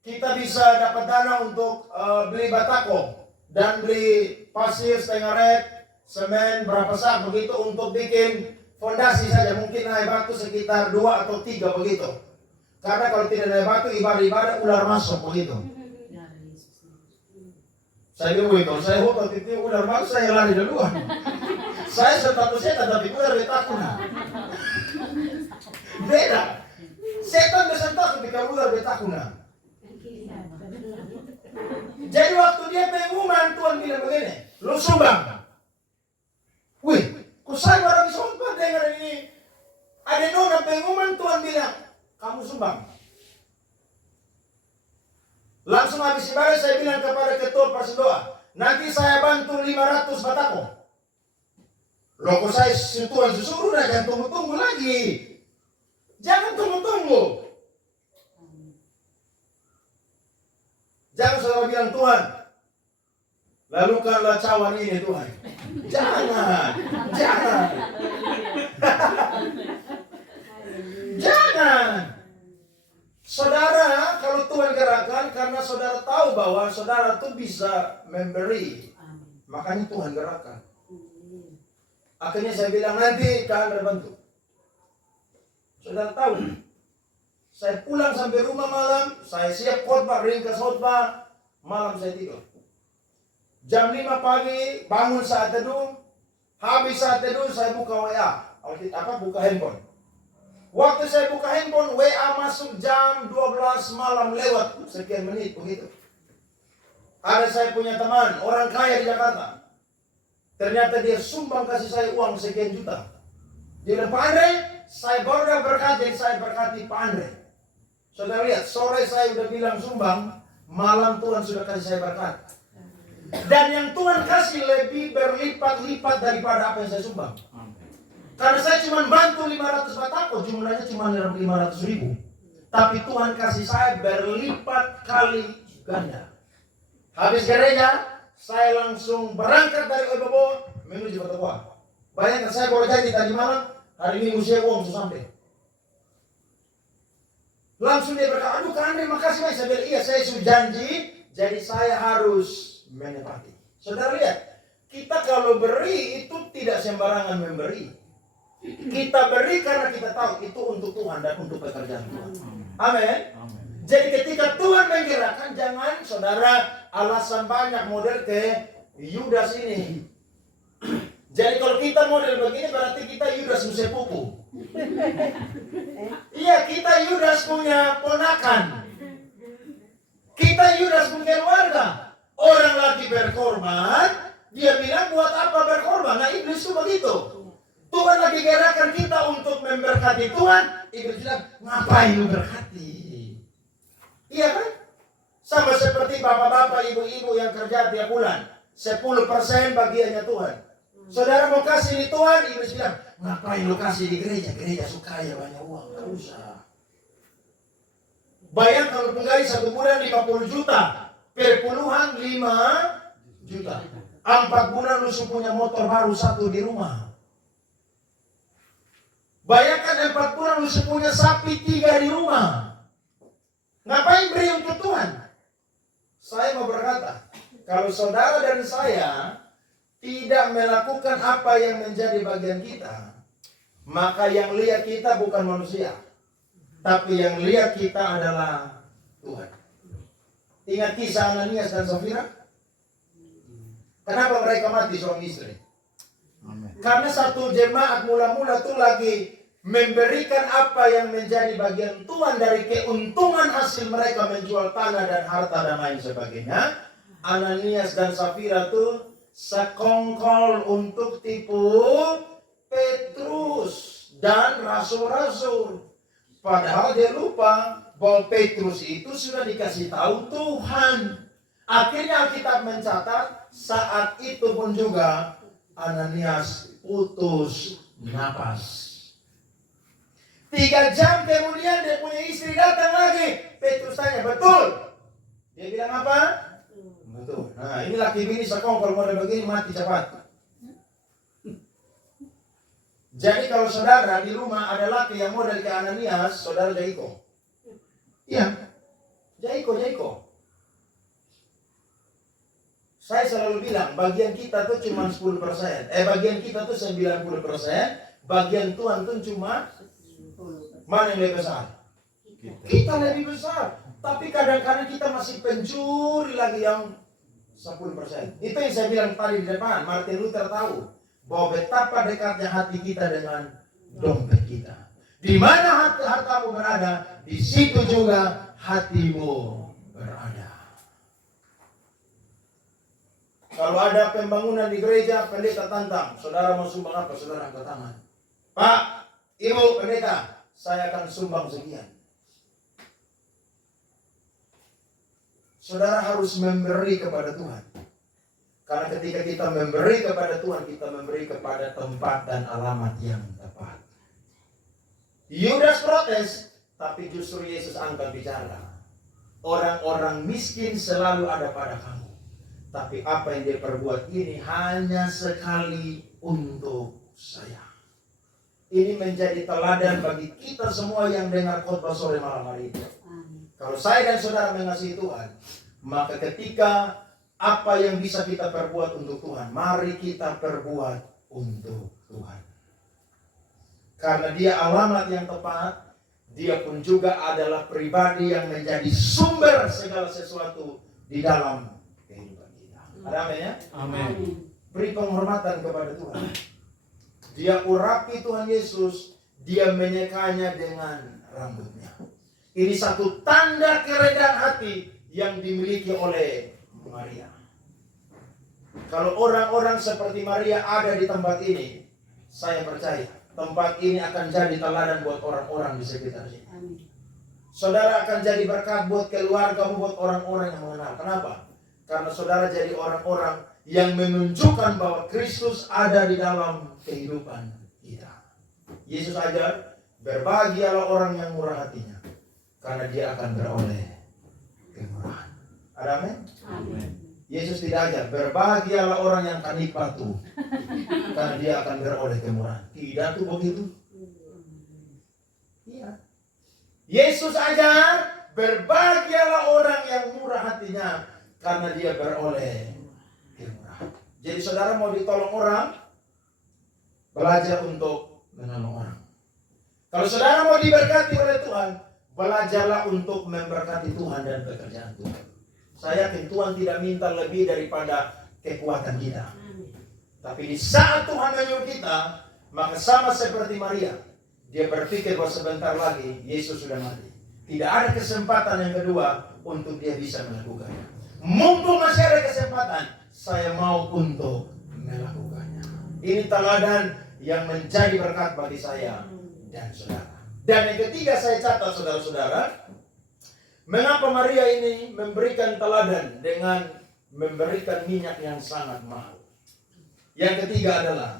kita bisa dapat dana untuk beli batako dan beli pasir setengah rek, semen berapa sak begitu untuk bikin fondasi saja. Mungkin naik batu sekitar 2 atau 3 begitu. Karena kalau tidak naik batu ibadah-ibadah ular masuk begitu. Saya bilang, kalau saya waktu itu ular masuk saya lari duluan. Saya status setan tapi ular betakuna. Beda. Setan bisa takut ketika ular betakuna. Jadi waktu dia pengumuman Tuhan bilang begini, lu sumbang. Wih, kok saya baru bisa khotbah dengar ini. Ada nona pengumuman Tuhan bilang, kamu sumbang. Langsung habis ibadah saya bilang kepada ketua persedoa, nanti saya bantu 500 batako. Loh kok saya Tuhan suruh jangan tunggu-tunggu lagi. Jangan tunggu-tunggu. Jangan selalu bilang Tuhan, lalukanlah cawan ini Tuhan. Jangan. Jangan. Saudara, kalau Tuhan gerakan karena saudara tahu bahwa saudara tuh bisa memberi. Makanya Tuhan gerakan. Akhirnya saya bilang nanti kalian bantu. Saudara tahu. Saya pulang sampai rumah malam, saya siap khotbah, ringkas khotbah, malam saya tidur. Jam 5 pagi, bangun saat teduh, habis saat teduh saya buka WA, buka handphone. Waktu saya buka handphone, WA masuk jam 12 malam lewat sekian menit begitu. Ada saya punya teman, orang kaya di Jakarta. Ternyata dia sumbang kasih saya uang sekian juta. Dia bilang, Pak Andre, saya baru berkat, jadi saya berkati Pak Andre. Saudara lihat, sore saya udah bilang sumbang, malam Tuhan sudah kasih saya berkat. Dan yang Tuhan kasih lebih berlipat-lipat daripada apa yang saya sumbang. Karena saya cuma bantu 500 batako, jumlahnya cuma 500.000. Tapi Tuhan kasih saya berlipat kali ganda. Habis gereja, saya langsung berangkat dari Oibobo menuju Patukoa. Bayangkan saya baru janji tadi malam, hari Minggu saya uang sudah sampai. Langsung dia berkata, aduh Kak Andre makasih Mas. Saya bilang, iya saya sudah janji, jadi saya harus menepati. Saudara lihat, kita kalau beri itu tidak sembarangan memberi. Kita beri karena kita tahu itu untuk Tuhan dan untuk pekerjaan Tuhan. Amin. Jadi ketika Tuhan menggerakkan, jangan saudara alasan banyak model ke Yudas ini. Jadi kalau kita model begini berarti kita Yudas Musepuku. Iya, kita Yudas punya ponakan. Kita Yudas punya keluarga. Orang lagi berkorban, dia bilang buat apa berkorban? Nah, iblis itu begitu. Tuhan lagi gerakan kita untuk memberkati Tuhan. Iblis bilang, ngapain lu berkati? Iya kan? Sama seperti bapak-bapak, ibu-ibu yang kerja tiap bulan. 10% bagiannya Tuhan. Saudara mau kasih di Tuhan, iblis bilang, ngapain lu kasih di gereja? Gereja suka ya banyak uang, gak usah. Bayang kalau penggaji 1 bulan 50 juta. Per puluhan 5 juta. 4 bulan lu punya motor baru 1 di rumah. Bayangkan 4 bulan lu punya sapi 3 di rumah. Ngapain beri untuk Tuhan? Saya mau berkata, kalau saudara dan saya tidak melakukan apa yang menjadi bagian kita, maka yang lihat kita bukan manusia, tapi yang lihat kita adalah Tuhan. Ingat kisah Ananias dan Safira? Kenapa mereka mati suami istri? Karena satu jemaat mula-mula tuh lagi memberikan apa yang menjadi bagian Tuhan dari keuntungan hasil mereka menjual tanah dan harta dan lain sebagainya. Ananias dan Safira tuh sekongkol untuk tipu Petrus dan rasul-rasul. Padahal dia lupa bahwa Petrus itu sudah dikasih tahu Tuhan. Akhirnya Alkitab mencatat saat itu pun juga Ananias putus napas. 3 jam kemudian dia punya istri datang lagi. Petrus tanya, betul? Dia bilang apa? Betul. Nah, ini laki bini sekongkol model begini mati cepat. Jadi kalau saudara di rumah ada laki yang model ke Ananias, saudara Jaiko. Iya. Jaiko. Saya selalu bilang, bagian kita tuh cuma 10%. Bagian kita tuh 90%. Bagian Tuhan tuh cuma mana yang lebih besar? Kita lebih besar. Tapi kadang-kadang kita masih pencuri lagi yang 10%. Itu yang saya bilang tadi di depan. Martin Luther tahu bahwa betapa dekatnya hati kita dengan dompet kita. Di mana hartamu berada, di situ juga hatimu berada. Kalau ada pembangunan di gereja, pendeta tantang, saudara mau sumbang apa? Saudara angkat tangan. Pak, Ibu pendeta, saya akan sumbang sekian. Saudara harus memberi kepada Tuhan. Karena ketika kita memberi kepada Tuhan, kita memberi kepada tempat dan alamat yang tepat. Yudas protes, tapi justru Yesus angkat bicara. Orang-orang miskin selalu ada pada kamu. Tapi apa yang dia perbuat ini hanya sekali untuk saya. Ini menjadi teladan bagi kita semua yang dengar khotbah sore malam hari ini. Kalau saya dan saudara mengasihi Tuhan, maka ketika apa yang bisa kita perbuat untuk Tuhan, mari kita perbuat untuk Tuhan. Karena dia alamat yang tepat, dia pun juga adalah pribadi yang menjadi sumber segala sesuatu di dalam kehidupan kita. Ada amin ya? Amin. Beri penghormatan kepada Tuhan. Dia urapi Tuhan Yesus, dia menyekanya dengan rambutnya. Ini satu tanda kerendahan hati yang dimiliki oleh Maria. Kalau orang-orang seperti Maria ada di tempat ini, saya percaya tempat ini akan jadi teladan buat orang-orang di sekitar sini. Saudara akan jadi berkat buat keluarga, buat orang-orang yang mengenal. Kenapa? Karena saudara jadi orang-orang yang menunjukkan bahwa Kristus ada di dalam kehidupan kita. Yesus ajar, berbahagialah orang yang murah hatinya, karena dia akan beroleh kemurahan. Ada amin? Amin. Yesus tidak ajar, berbahagialah orang yang kanipatu, karena dia akan beroleh kemurahan. Tidak tuh begitu. Iya. Yesus ajar, berbahagialah orang yang murah hatinya, karena dia beroleh kemurahan. Jadi saudara mau ditolong orang, belajar untuk menolong orang. Kalau saudara mau diberkati oleh Tuhan, belajarlah untuk memberkati Tuhan dan pekerjaan Tuhan. Saya yakin Tuhan tidak minta lebih daripada kekuatan kita. Tapi di saat Tuhan menyuruh kita, maka sama seperti Maria, Dia berpikir bahwa sebentar lagi Yesus sudah mati. Tidak ada kesempatan yang kedua untuk dia bisa melakukannya. Mumpung masih ada kesempatan, saya mau untuk melakukannya. Ini teladan yang menjadi berkat bagi saya dan saudara. Dan yang ketiga saya catat saudara-saudara, mengapa Maria ini memberikan teladan dengan memberikan minyak yang sangat mahal. Yang ketiga adalah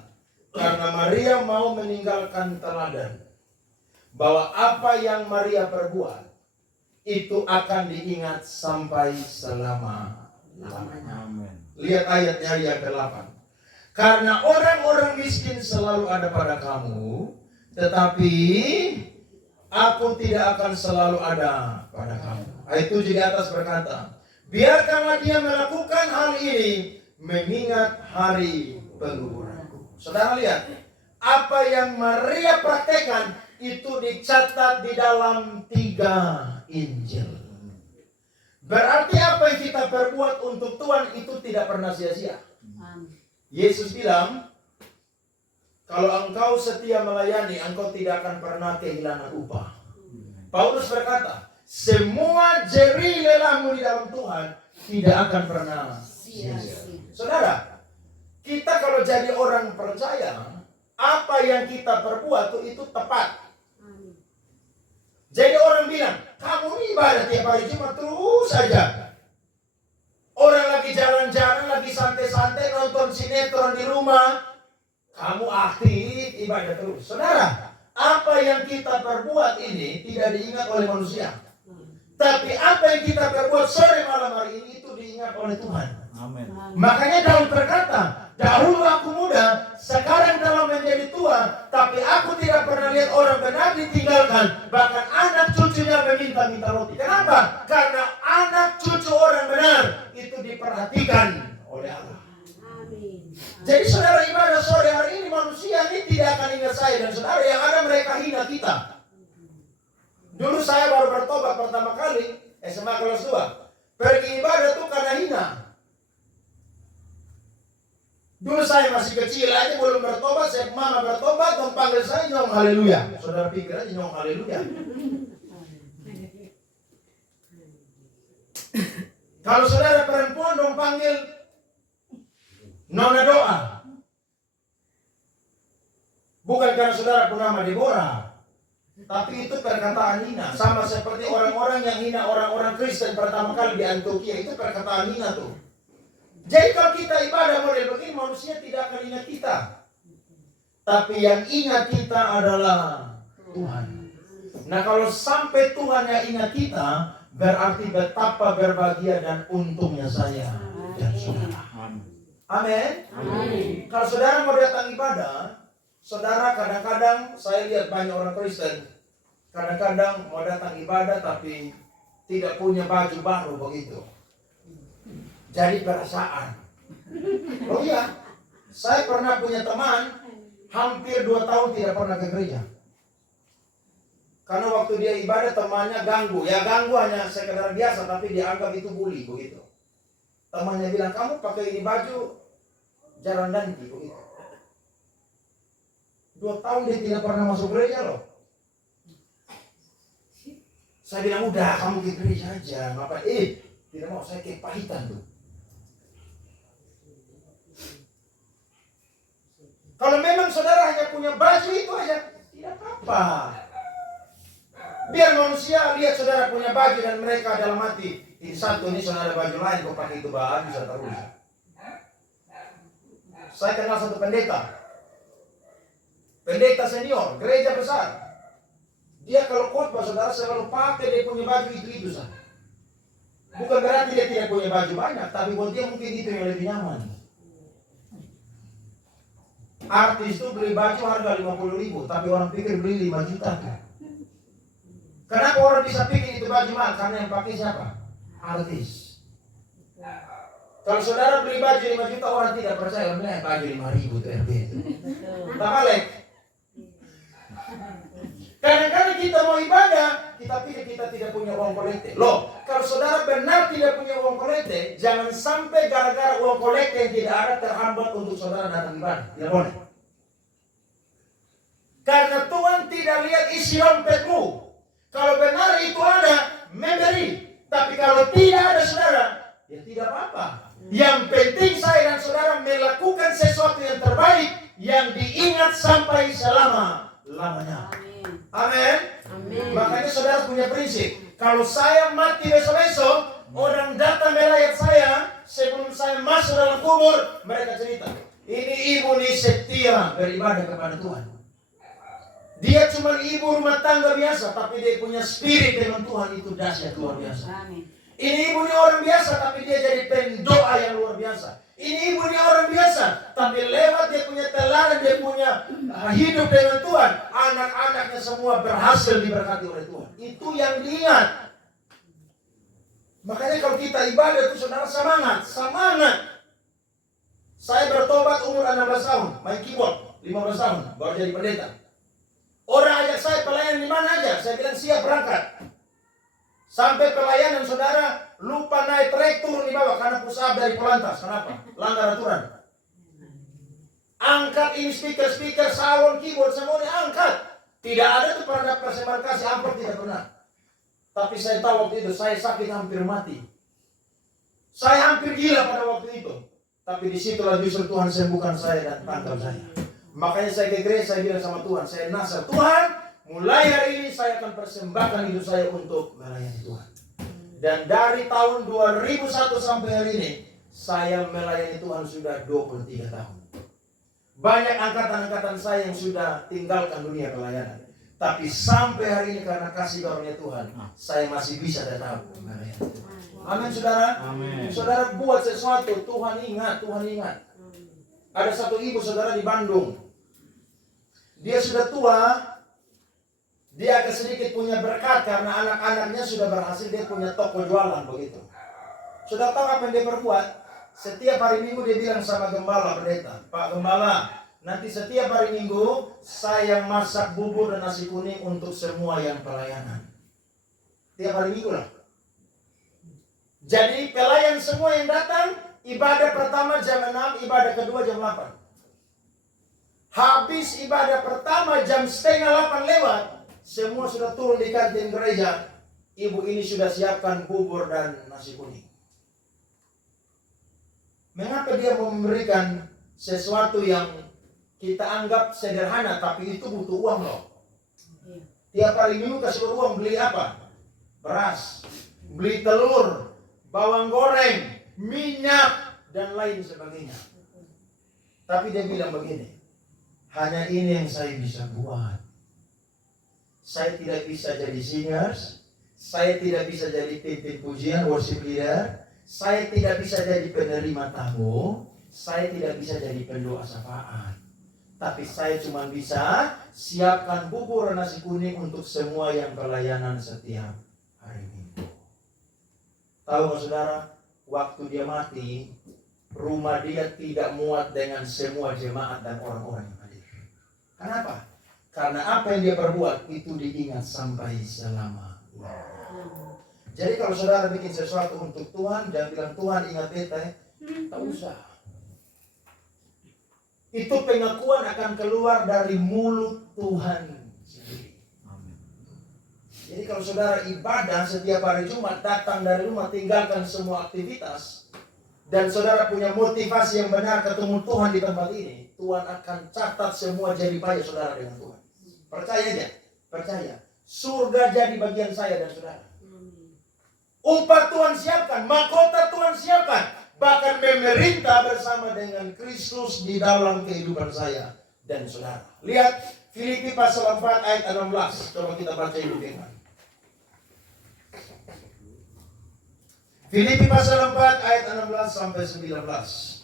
karena Maria mau meninggalkan teladan bahwa apa yang Maria perbuat itu akan diingat sampai selama-lamanya. Lihat ayatnya yang ke-8. Karena orang-orang miskin selalu ada pada kamu, tetapi aku tidak akan selalu ada pada kamu. Ayat 7 di atas berkata, biarkanlah dia melakukan hal ini mengingat hari penguburanku. Saudara lihat, apa yang Maria praktekkan itu dicatat di dalam 3 Injil. Berarti apa yang kita perbuat untuk Tuhan itu tidak pernah sia-sia. Yesus bilang, kalau engkau setia melayani, engkau tidak akan pernah kehilangan upah. Paulus berkata, semua jerih lelahmu di dalam Tuhan tidak akan pernah sia-sia. Saudara, kita kalau jadi orang percaya, apa yang kita perbuat itu tepat. Jadi orang bilang, kamu ini ibadah tiap hari cuma terus saja. Orang lagi jalan-jalan, lagi santai-santai nonton sinetron di rumah, kamu aktif ibadah terus. Saudara, apa yang kita perbuat ini tidak diingat oleh manusia. Tapi apa yang kita perbuat sore malam hari ini itu diingat oleh Tuhan. Amin. Makanya Daud berkata, dahulu aku muda, sekarang telah menjadi tua, tapi aku tidak pernah lihat orang benar ditinggalkan, bahkan anak cucunya meminta-minta roti. Kenapa? Karena anak cucu orang benar itu diperhatikan oleh Allah. Jadi saudara, ibadah sore hari ini manusia ini tidak akan ingat saya dan saudara, yang ada mereka hina kita. Dulu saya baru bertobat pertama kali SMA kelas 2. Pergi ibadah tuh karena hina. Dulu saya masih kecil aja belum bertobat, saya mama bertobat dan panggil saya nyong haleluya. Saudara pikir aja nyong haleluya. Kalau saudara perempuan dong panggil nona doa. Bukan karena saudara pun nama Deborah, tapi itu perkataan hina. Sama seperti orang-orang yang hina orang-orang Kristen pertama kali di Antioquia, itu perkataan hina tuh. Jadi kalau kita ibadah model begini, manusia tidak akan ingat kita. Tapi yang ingat kita adalah Tuhan. Nah kalau sampai Tuhan yang ingat kita, berarti betapa berbahagia dan untungnya saya dan saudara. Amin. Kalau saudara mau datang ibadah, saudara kadang-kadang saya lihat banyak orang Kristen, kadang-kadang mau datang ibadah tapi tidak punya baju baru begitu. Jadi perasaan. Oh iya, saya pernah punya teman hampir 2 tahun tidak pernah ke gereja. Karena waktu dia ibadah temannya ganggu. Ya ganggu hanya sekedar biasa, tapi dianggap itu bully begitu. Temannya bilang, kamu pakai ini baju jarang ganti begitu. 2 tahun dia tidak pernah masuk gereja loh. Saya bilang, udah kamu ke gereja aja. Ngapain? Tidak mau, saya kepahitan tuh. Kalau memang saudara hanya punya baju itu aja, tidak apa-apa. Biar manusia lihat saudara punya baju dan mereka dalam hati, ini satu ini saudara baju lain, kau pakai itu baju bisa terus. Saya kenal satu pendeta senior, gereja besar. Dia kalau khotbah saudara selalu pakai dia punya baju itu saja. Bukan berarti dia tidak punya baju banyak, tapi buat dia mungkin itu yang lebih nyaman. Artis itu beli baju harga 50.000, tapi orang pikir beli 5 juta. Kenapa orang bisa pikir itu baju mahal? Karena yang pakai siapa? Artis. Kalau saudara beli baju 5 juta, orang tidak percaya. Orang baju 5.000 itu RB itu. Tak balik. Kadang-kadang kita mau ibadah, kita pikir kita tidak punya uang kolekte. Loh, kalau saudara benar tidak punya uang kolekte, jangan sampai gara-gara uang kolekte yang tidak ada terhambat untuk saudara datang ibadah. Tidak boleh. Karena Tuhan tidak tidak lihat isi dompetmu. Kalau benar itu ada, memberi. Tapi kalau tidak ada saudara, ya tidak apa-apa. Yang penting saya dan saudara melakukan sesuatu yang terbaik, yang diingat sampai selama-lamanya. Amin. Makanya saudara punya prinsip. Kalau saya mati besok-besok, orang datang melayat saya, sebelum saya masuk dalam kubur, mereka cerita, ini ibu nih setia beribadah kepada Tuhan. Dia cuma ibu rumah tangga biasa, tapi dia punya spirit dengan Tuhan, itu dahsyat luar biasa. Ini ibunya orang biasa, tapi dia jadi pendoa yang luar biasa. Ini ibunya orang biasa, tapi lewat dia punya teladan, dia punya hidup dengan Tuhan, anak-anaknya semua berhasil diberkati oleh Tuhan. Itu yang diingat. Makanya kalau kita ibadah itu saudara semangat. Saya bertobat umur 16 tahun, main keyboard 15 tahun, baru jadi pendeta. Orang ajak saya pelayanan di mana aja, saya bilang siap berangkat. Sampai pelayanan saudara lupa naik trek turun di bawah karena push up dari Polantas. Kenapa? Langgar aturan. Angkat ini speaker, sound, keyboard semuanya angkat. Tidak ada tuh pada persembahan kasih amplop, tidak pernah. Tapi saya tahu waktu itu saya sakit hampir mati. Saya hampir gila pada waktu itu. Tapi disitulah justru Tuhan sembuhkan saya dan tangkap saya. Makanya saya ke gereja, saya bilang sama Tuhan, saya nasar, Tuhan, mulai hari ini saya akan persembahkan hidup saya untuk melayani Tuhan. Dan dari tahun 2001 sampai hari ini, saya melayani Tuhan sudah 23 tahun. Banyak angkatan-angkatan saya yang sudah tinggalkan dunia pelayanan. Tapi sampai hari ini karena kasih karunia Tuhan, saya masih bisa tetap melayani Tuhan. Amin saudara. Amin. Saudara buat sesuatu, Tuhan ingat, Tuhan ingat. Ada satu ibu saudara di Bandung. Dia sudah tua. Dia agak sedikit punya berkat karena anak-anaknya sudah berhasil, dia punya toko jualan begitu. Sudah tahu apa yang dia perbuat? Setiap hari Minggu dia bilang sama gembala pendeta, Pak Gembala, nanti setiap hari Minggu saya masak bubur dan nasi kuning untuk semua yang pelayanan. Tiap hari Minggu lah. Jadi pelayan semua yang datang, ibadah pertama jam 6, ibadah kedua jam 8. Habis ibadah pertama jam 7:30 lewat, semua sudah turun di kantin gereja. Ibu ini sudah siapkan bubur dan nasi kuning. Mengapa dia mau memberikan sesuatu yang kita anggap sederhana, tapi itu butuh uang loh. Tiap hari Minggu kasih uang beli apa? Beras, beli telur, bawang goreng, minyak, dan lain sebagainya. Tapi dia bilang begini, hanya ini yang saya bisa buat. Saya tidak bisa jadi singers, saya tidak bisa jadi pimpin pujian, worship leader, saya tidak bisa jadi penerima tamu, saya tidak bisa jadi pendoa syafaat. Tapi saya cuma bisa siapkan bubur nasi kuning untuk semua yang pelayanan setiap hari Minggu. Tahu nggak saudara, waktu dia mati, rumah dia tidak muat dengan semua jemaat dan orang-orang yang hadir. Kenapa? Karena apa yang dia perbuat itu diingat sampai selama-lamanya. Jadi kalau saudara bikin sesuatu untuk Tuhan, jangan bilang Tuhan ingat beta, tak usah. Itu pengakuan akan keluar dari mulut Tuhan sendiri. Jadi kalau saudara ibadah setiap hari Jumat, datang dari rumah, tinggalkan semua aktivitas, dan saudara punya motivasi yang benar ketemu Tuhan di tempat ini, Tuhan akan catat semua jeripaya saudara dengan Tuhan. Percaya aja, percaya. Surga jadi bagian saya dan saudara. Upah Tuhan siapkan, mahkota Tuhan siapkan, bahkan memerintah bersama dengan Kristus di dalam kehidupan saya dan saudara. Lihat Filipi pasal 4 ayat 16. Coba kita baca ini dengan. Filipi pasal 4 ayat 16 sampai 19.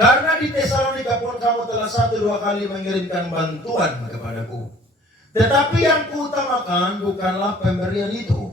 Karena di Tesalonika pun kamu telah 1-2 kali mengirimkan bantuan kepadaku. Tetapi yang kuutamakan bukanlah pemberian itu,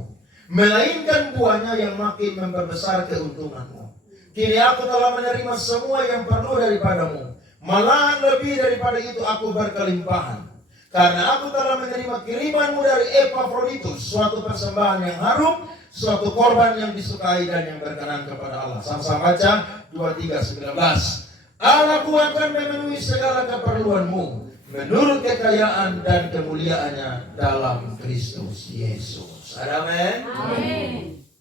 melainkan buahnya yang makin memperbesar keuntunganmu. Kini aku telah menerima semua yang perlu daripadamu. Malahan lebih daripada itu aku berkelimpahan. Karena aku telah menerima kirimanmu dari Epafroditus, suatu persembahan yang harum, suatu korban yang disukai dan yang berkenan kepada Allah. Sama-sama baca 23:19. Allahku akan memenuhi segala keperluanmu menurut kekayaan dan kemuliaannya dalam Kristus Yesus. Amin.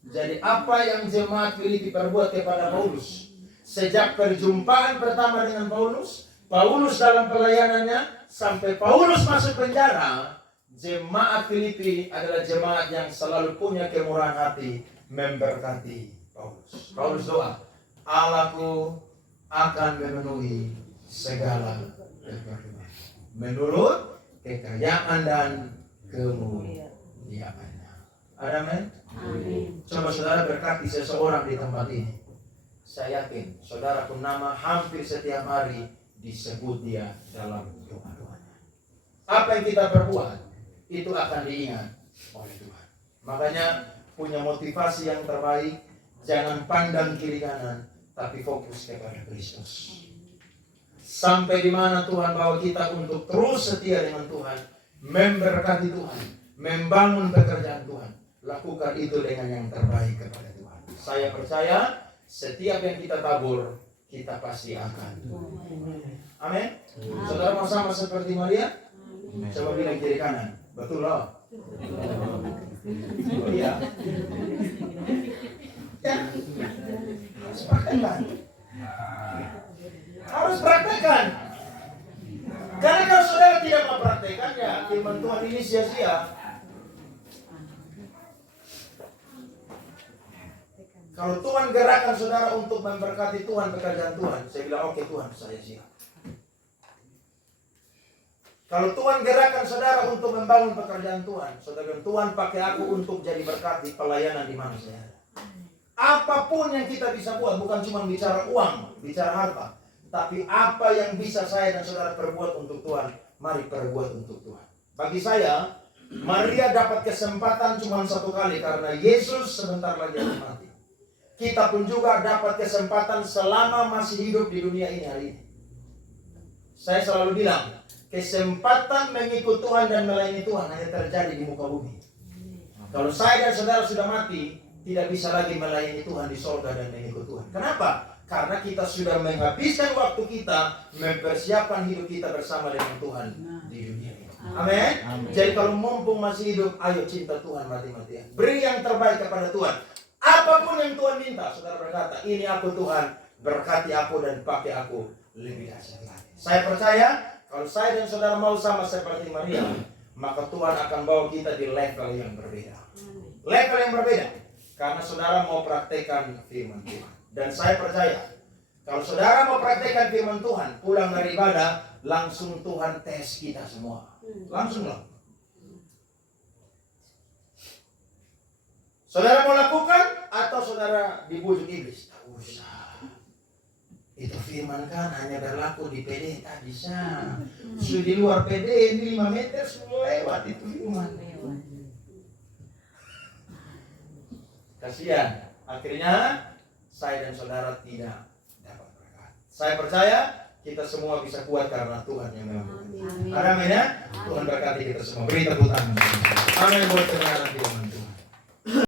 Jadi apa yang jemaat Filipi perbuat kepada Paulus sejak perjumpaan pertama dengan Paulus dalam pelayanannya sampai Paulus masuk penjara, jemaat Filipi adalah jemaat yang selalu punya kemurahan hati memberkati Paulus. Paulus doa, Allahku akan memenuhi segala keperluan menurut kekayaan dan kemuliaannya. Amin. Coba saudara berkati seseorang di tempat ini. Saya yakin saudara pun nama hampir setiap hari disebut dia dalam doa-doanya. Apa yang kita perbuat itu akan diingat oleh Tuhan. Makanya punya motivasi yang terbaik, jangan pandang kiri kanan, tapi fokus kepada Kristus. Sampai di mana Tuhan bawa kita untuk terus setia dengan Tuhan, memberkati Tuhan, membangun pekerjaan Tuhan. Lakukan itu dengan yang terbaik kepada Tuhan. Saya percaya setiap yang kita tabur, kita pasti akan. Amin. Saudara mau sama seperti Maria? Coba bilang kiri kanan. Betul loh. Iya. Ya. Harus praktekkan. Harus praktekkan. Karena kalau saudara tidak mempraktekkan, ya firman Tuhan ini sia-sia. Kalau Tuhan gerakkan saudara untuk memberkati Tuhan, pekerjaan Tuhan, saya bilang oke Tuhan, saya siap. Kalau Tuhan gerakkan saudara untuk membangun pekerjaan Tuhan, saudara bilang Tuhan pakai aku untuk jadi berkat di pelayanan di mana saya ada. Apapun yang kita bisa buat, bukan cuma bicara uang, bicara harta, tapi apa yang bisa saya dan saudara perbuat untuk Tuhan, mari perbuat untuk Tuhan. Bagi saya, Maria dapat kesempatan cuma satu kali karena Yesus sebentar lagi akan mati. Kita pun juga dapat kesempatan selama masih hidup di dunia ini hari ini. Saya selalu bilang, kesempatan mengikut Tuhan dan melayani Tuhan hanya terjadi di muka bumi. Kalau saya dan saudara sudah mati, tidak bisa lagi melayani Tuhan di surga dan mengikut Tuhan. Kenapa? Karena kita sudah menghabiskan waktu kita mempersiapkan hidup kita bersama dengan Tuhan di dunia ini. Amin. Jadi kalau mumpung masih hidup, ayo cinta Tuhan mati-matian. Beri yang terbaik kepada Tuhan. Apapun yang Tuhan minta, saudara berkata, ini aku Tuhan, berkati aku dan pakai aku lebih dahsyat lagi. Saya percaya, kalau saya dan saudara mau sama seperti Maria, maka Tuhan akan bawa kita di level yang berbeda. Level yang berbeda. Karena saudara mau praktekkan firman Tuhan. Dan saya percaya, kalau saudara mau praktekkan firman Tuhan, pulang dari ibadah, langsung Tuhan tes kita semua. Langsung lah. Saudara mau lakukan atau saudara dibujuk iblis? Tak usah. Itu firman kan hanya berlaku di PD, tak bisa. Sudah di luar PD ini 5 meter sudah lewat itu firman. Kasihan. Akhirnya saya dan saudara tidak dapat berkat. Saya percaya kita semua bisa kuat karena Tuhan yang memampukan. Amin ya. Tuhan berkati kita semua. Beri tepuk tangan. Amin buat kebenaran firman Tuhan.